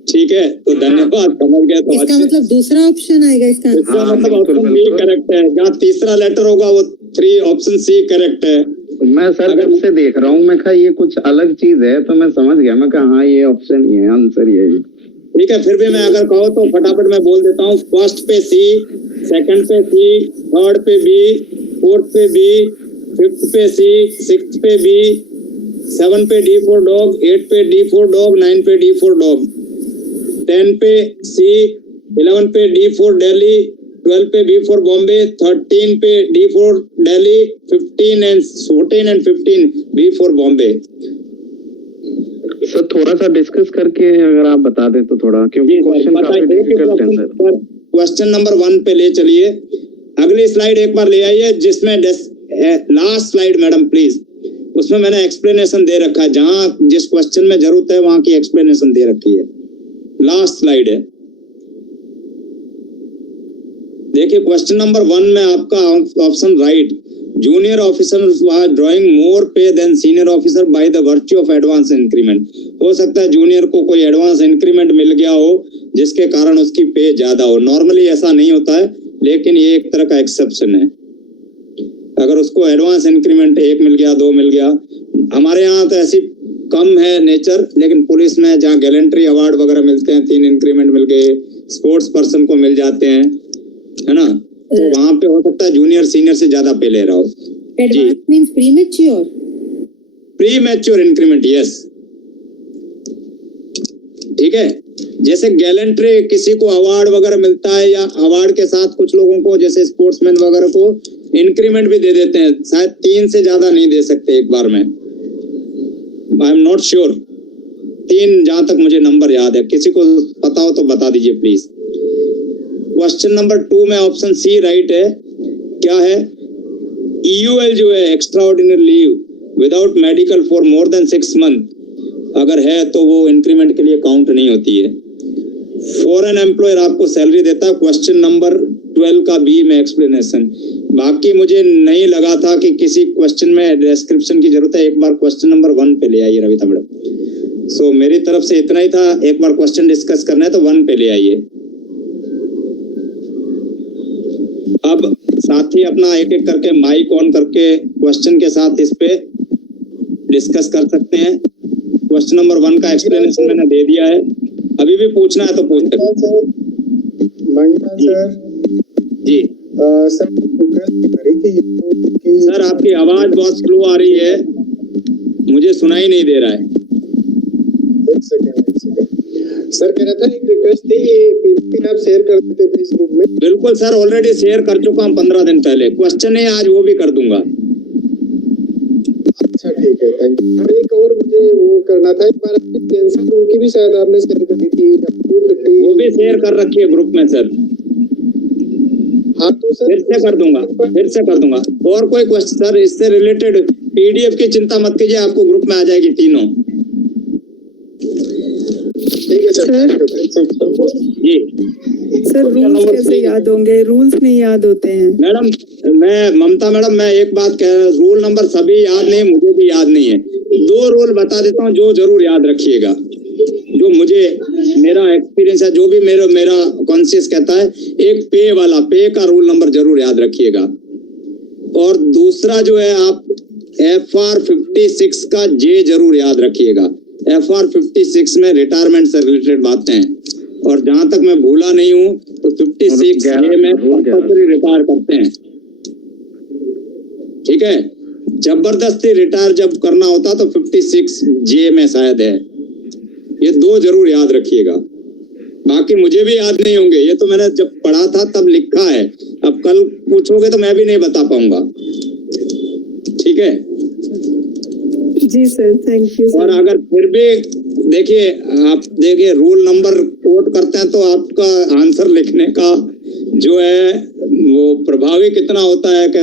ठीक है, तो धन्यवाद, समझ गया तो इसका मतलब दूसरा ऑप्शन आएगा इसका मतलब ऑप्शन बी करेक्ट है। जहाँ तीसरा लेटर होगा वो 3 ऑप्शन सी करेक्ट है। मैं सर जब से देख रहा हूँ, मैं कहा ये कुछ अलग चीज है, तो मैं समझ गया, मैं कहा हाँ ये ऑप्शन ही है, आंसर ये है। ठीक है, फिर भी मैं अगर कहो तो फटाफट मैं बोल देता हूँ। फर्स्ट पे सी, सेकंड पे सी, थर्ड पे बी, फोर्थ पे बी, फिफ्थ पे सी, सिक्स्थ पे बी, 7 पे डी फॉर डॉग, 8 पे डी फॉर डॉग, 9 पे डी फॉर डॉग, 10 पे सी, 11 पे डी फॉर दिल्ली, 12 पे बी फॉर बॉम्बे, 13 पे D for Delhi, 14 and 15 B for Bombay. Sir थोड़ा सा डिस्कस करके अगर आप बता दें तो थोड़ा, क्योंकि क्वेश्चन काफी डिफिकल्ट है सर। क्वेश्चन नंबर 1 पे ले चलिए, अगली स्लाइड एक बार ले आइए, जिसमें लास्ट स्लाइड मैडम प्लीज, उसमें मैंने एक्सप्लेनेशन दे रखा है, जहां जिस क्वेश्चन में जरूरत है वहां की एक्सप्लेनेशन दे रखी है। लास्ट स्लाइड है, देखिए क्वेश्चन नंबर 1 में आपका option right, junior officer was drawing more pay than senior officer by the virtue of advance increment. हो सकता है जूनियर को कोई एडवांस इंक्रीमेंट मिल गया हो जिसके कारण उसकी पे ज्यादा हो। नॉर्मली ऐसा नहीं होता है, लेकिन ये एक तरह का एक्सेप्शन है। अगर उसको एडवांस इंक्रीमेंट 1 मिल गया, 2 मिल गया, हमारे यहाँ तो ऐसी कम है नेचर, लेकिन पुलिस में जहाँ गैलेंट्री अवार्ड वगैरह मिलते हैं, 3 इंक्रीमेंट मिल गए, स्पोर्ट्स पर्सन को मिल जाते हैं, है ना, तो वहाँ पे हो सकता है जूनियर सीनियर से ज्यादा पे ले रहा हो। Advance means premature increment, yes, ठीक है। जैसे गैलेंट्री किसी को अवार्ड वगैरह मिलता है, या अवार्ड के साथ कुछ लोगों को जैसे स्पोर्ट्समैन वगैरह को इंक्रीमेंट भी दे देते हैं, शायद 3 से ज्यादा नहीं दे सकते एक बार में, आई एम नॉट श्योर, 3 जहां तक मुझे नंबर याद है, किसी को पता हो तो बता दीजिए प्लीज। क्वेश्चन नंबर 2 में ऑप्शन सी राइट है। क्या है? EUL जो है, extra ordinary leave without medical for more than 6 month, अगर है तो वो इंक्रीमेंट के लिए काउंट नहीं होती है। फॉरेन एम्प्लॉयर आपको सैलरी देता है, क्वेश्चन नंबर 12 का बी में एक्सप्लेनेशन। बाकी मुझे नहीं लगा था कि किसी क्वेश्चन में डिस्क्रिप्शन की जरूरत है, एक बार क्वेश्चन नंबर 1 पे ले आइए रविता मैडम। सो मेरी तरफ से इतना ही था, एक बार क्वेश्चन डिस्कस करना है तो 1 पे ले आइए। अब साथी अपना एक एक करके माइक ऑन करके क्वेश्चन के साथ इस पे डिस्कस कर सकते हैं। क्वेश्चन नंबर 1 का एक्सप्लेनेशन मैंने दे दिया है, अभी भी पूछना है तो पूछ सकते हैं। जी सर, आपकी आवाज बहुत स्लो आ रही है, मुझे सुनाई नहीं दे रहा है। एक सेकंड सर, कह रहा था एक रिक्वेस्ट थी, ये पीपीटी आप शेयर कर देते प्लीज ग्रुप में। बिल्कुल सर, ऑलरेडी शेयर कर चुका हूँ 15 दिन पहले। क्वेश्चन है आज वो भी कर दूंगा। अच्छा ठीक है, थैंक यू। एक और मुझे वो करना था, एक बार पेंसिल टूल की भी शायद आपने शेयर कर दी थी, वो भी शेयर कर रखी है ग्रुप में सर। हाँ तो सर फिर से कर दूंगा। और कोई क्वेश्चन सर इससे रिलेटेड? PDF की चिंता मत कीजिए, आपको ग्रुप में आ जाएगी तीनों। ठीक है सर जी सर रूल्स कैसे याद होंगे? रूल्स नहीं याद होते हैं मैडम। ममता मैडम, मैं एक बात कह रहा हूँ, रूल नंबर सभी याद नहीं, मुझे भी याद नहीं है। 2 रूल बता देता हूँ जो जरूर याद रखिएगा, जो मुझे मेरा एक्सपीरियंस है, जो भी मेरा कॉन्शियस कहता है। एक पे वाला, पे का रूल नंबर जरूर याद रखिएगा। और दूसरा जो है, आप FR 56 का J जरूर याद रखिएगा। FR 56 में रिटायरमेंट से रिलेटेड बातें हैं, और जहां तक मैं भूला नहीं हूँ तो 56 J में कंपल्सरी रिटायर करते हैं, ठीक है। जबरदस्ती रिटायर जब करना होता तो 56 J में शायद है। ये 2 जरूर याद रखिएगा, बाकी मुझे भी याद नहीं होंगे, ये तो मैंने जब पढ़ा था तब लिखा है, अब कल पूछोगे तो मैं भी नहीं बता पाऊंगा, ठीक है जी सर, थैंक यू। और अगर फिर भी देखिए रूल नंबर कोट करते हैं तो आपका आंसर लिखने का जो है वो प्रभावी कितना होता है कि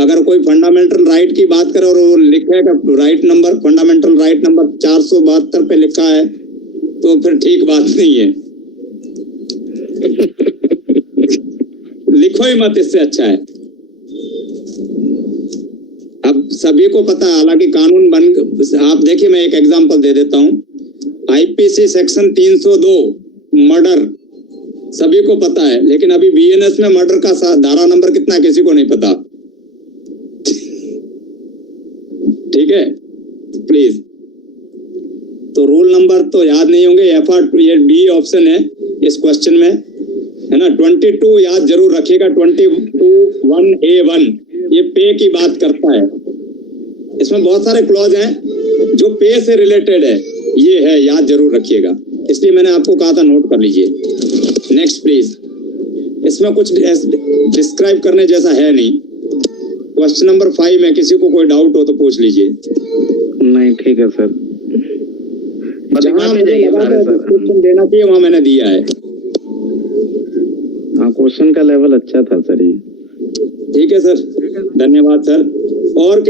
अगर कोई फंडामेंटल राइट की बात करे और वो लिखेगा right number, fundamental right number 472 पे लिखा है, तो फिर ठीक बात नहीं है। लिखो ही मत, इससे अच्छा है। अब सभी को पता है, हालांकि कानून बन, आप देखिए मैं एक एग्जांपल दे देता हूं। आईपीसी सेक्शन 302 मर्डर सभी को पता है, लेकिन अभी बीएनएस में मर्डर का धारा नंबर कितना है किसी को नहीं पता। ठीक है, प्लीज। तो रूल नंबर तो याद नहीं होंगे। एफआर ये डी ऑप्शन है इस क्वेश्चन में, है ना। 22 याद जरूर रखिएगा। 22(1)(a)(1) ये पे की बात करता है। इसमें बहुत सारे क्लॉज हैं जो पे से रिलेटेड है, ये है, याद जरूर रखिएगा। इसलिए मैंने आपको कहा था नोट कर लीजिए। Next please. इसमें कुछ डिस्क्राइब करने जैसा है नहीं। क्वेश्चन नंबर 5 में किसी को कोई डाउट हो तो पूछ लीजिए। नहीं ठीक है सर, जहाँ मुझे लगा था डिस्क्रिप्शन देना चाहिए वहाँ मैंने दिया है। हाँ, क्वेश्चन का लेवल अच्छा था सर ये। ठीक है सर, धन्यवाद सर। और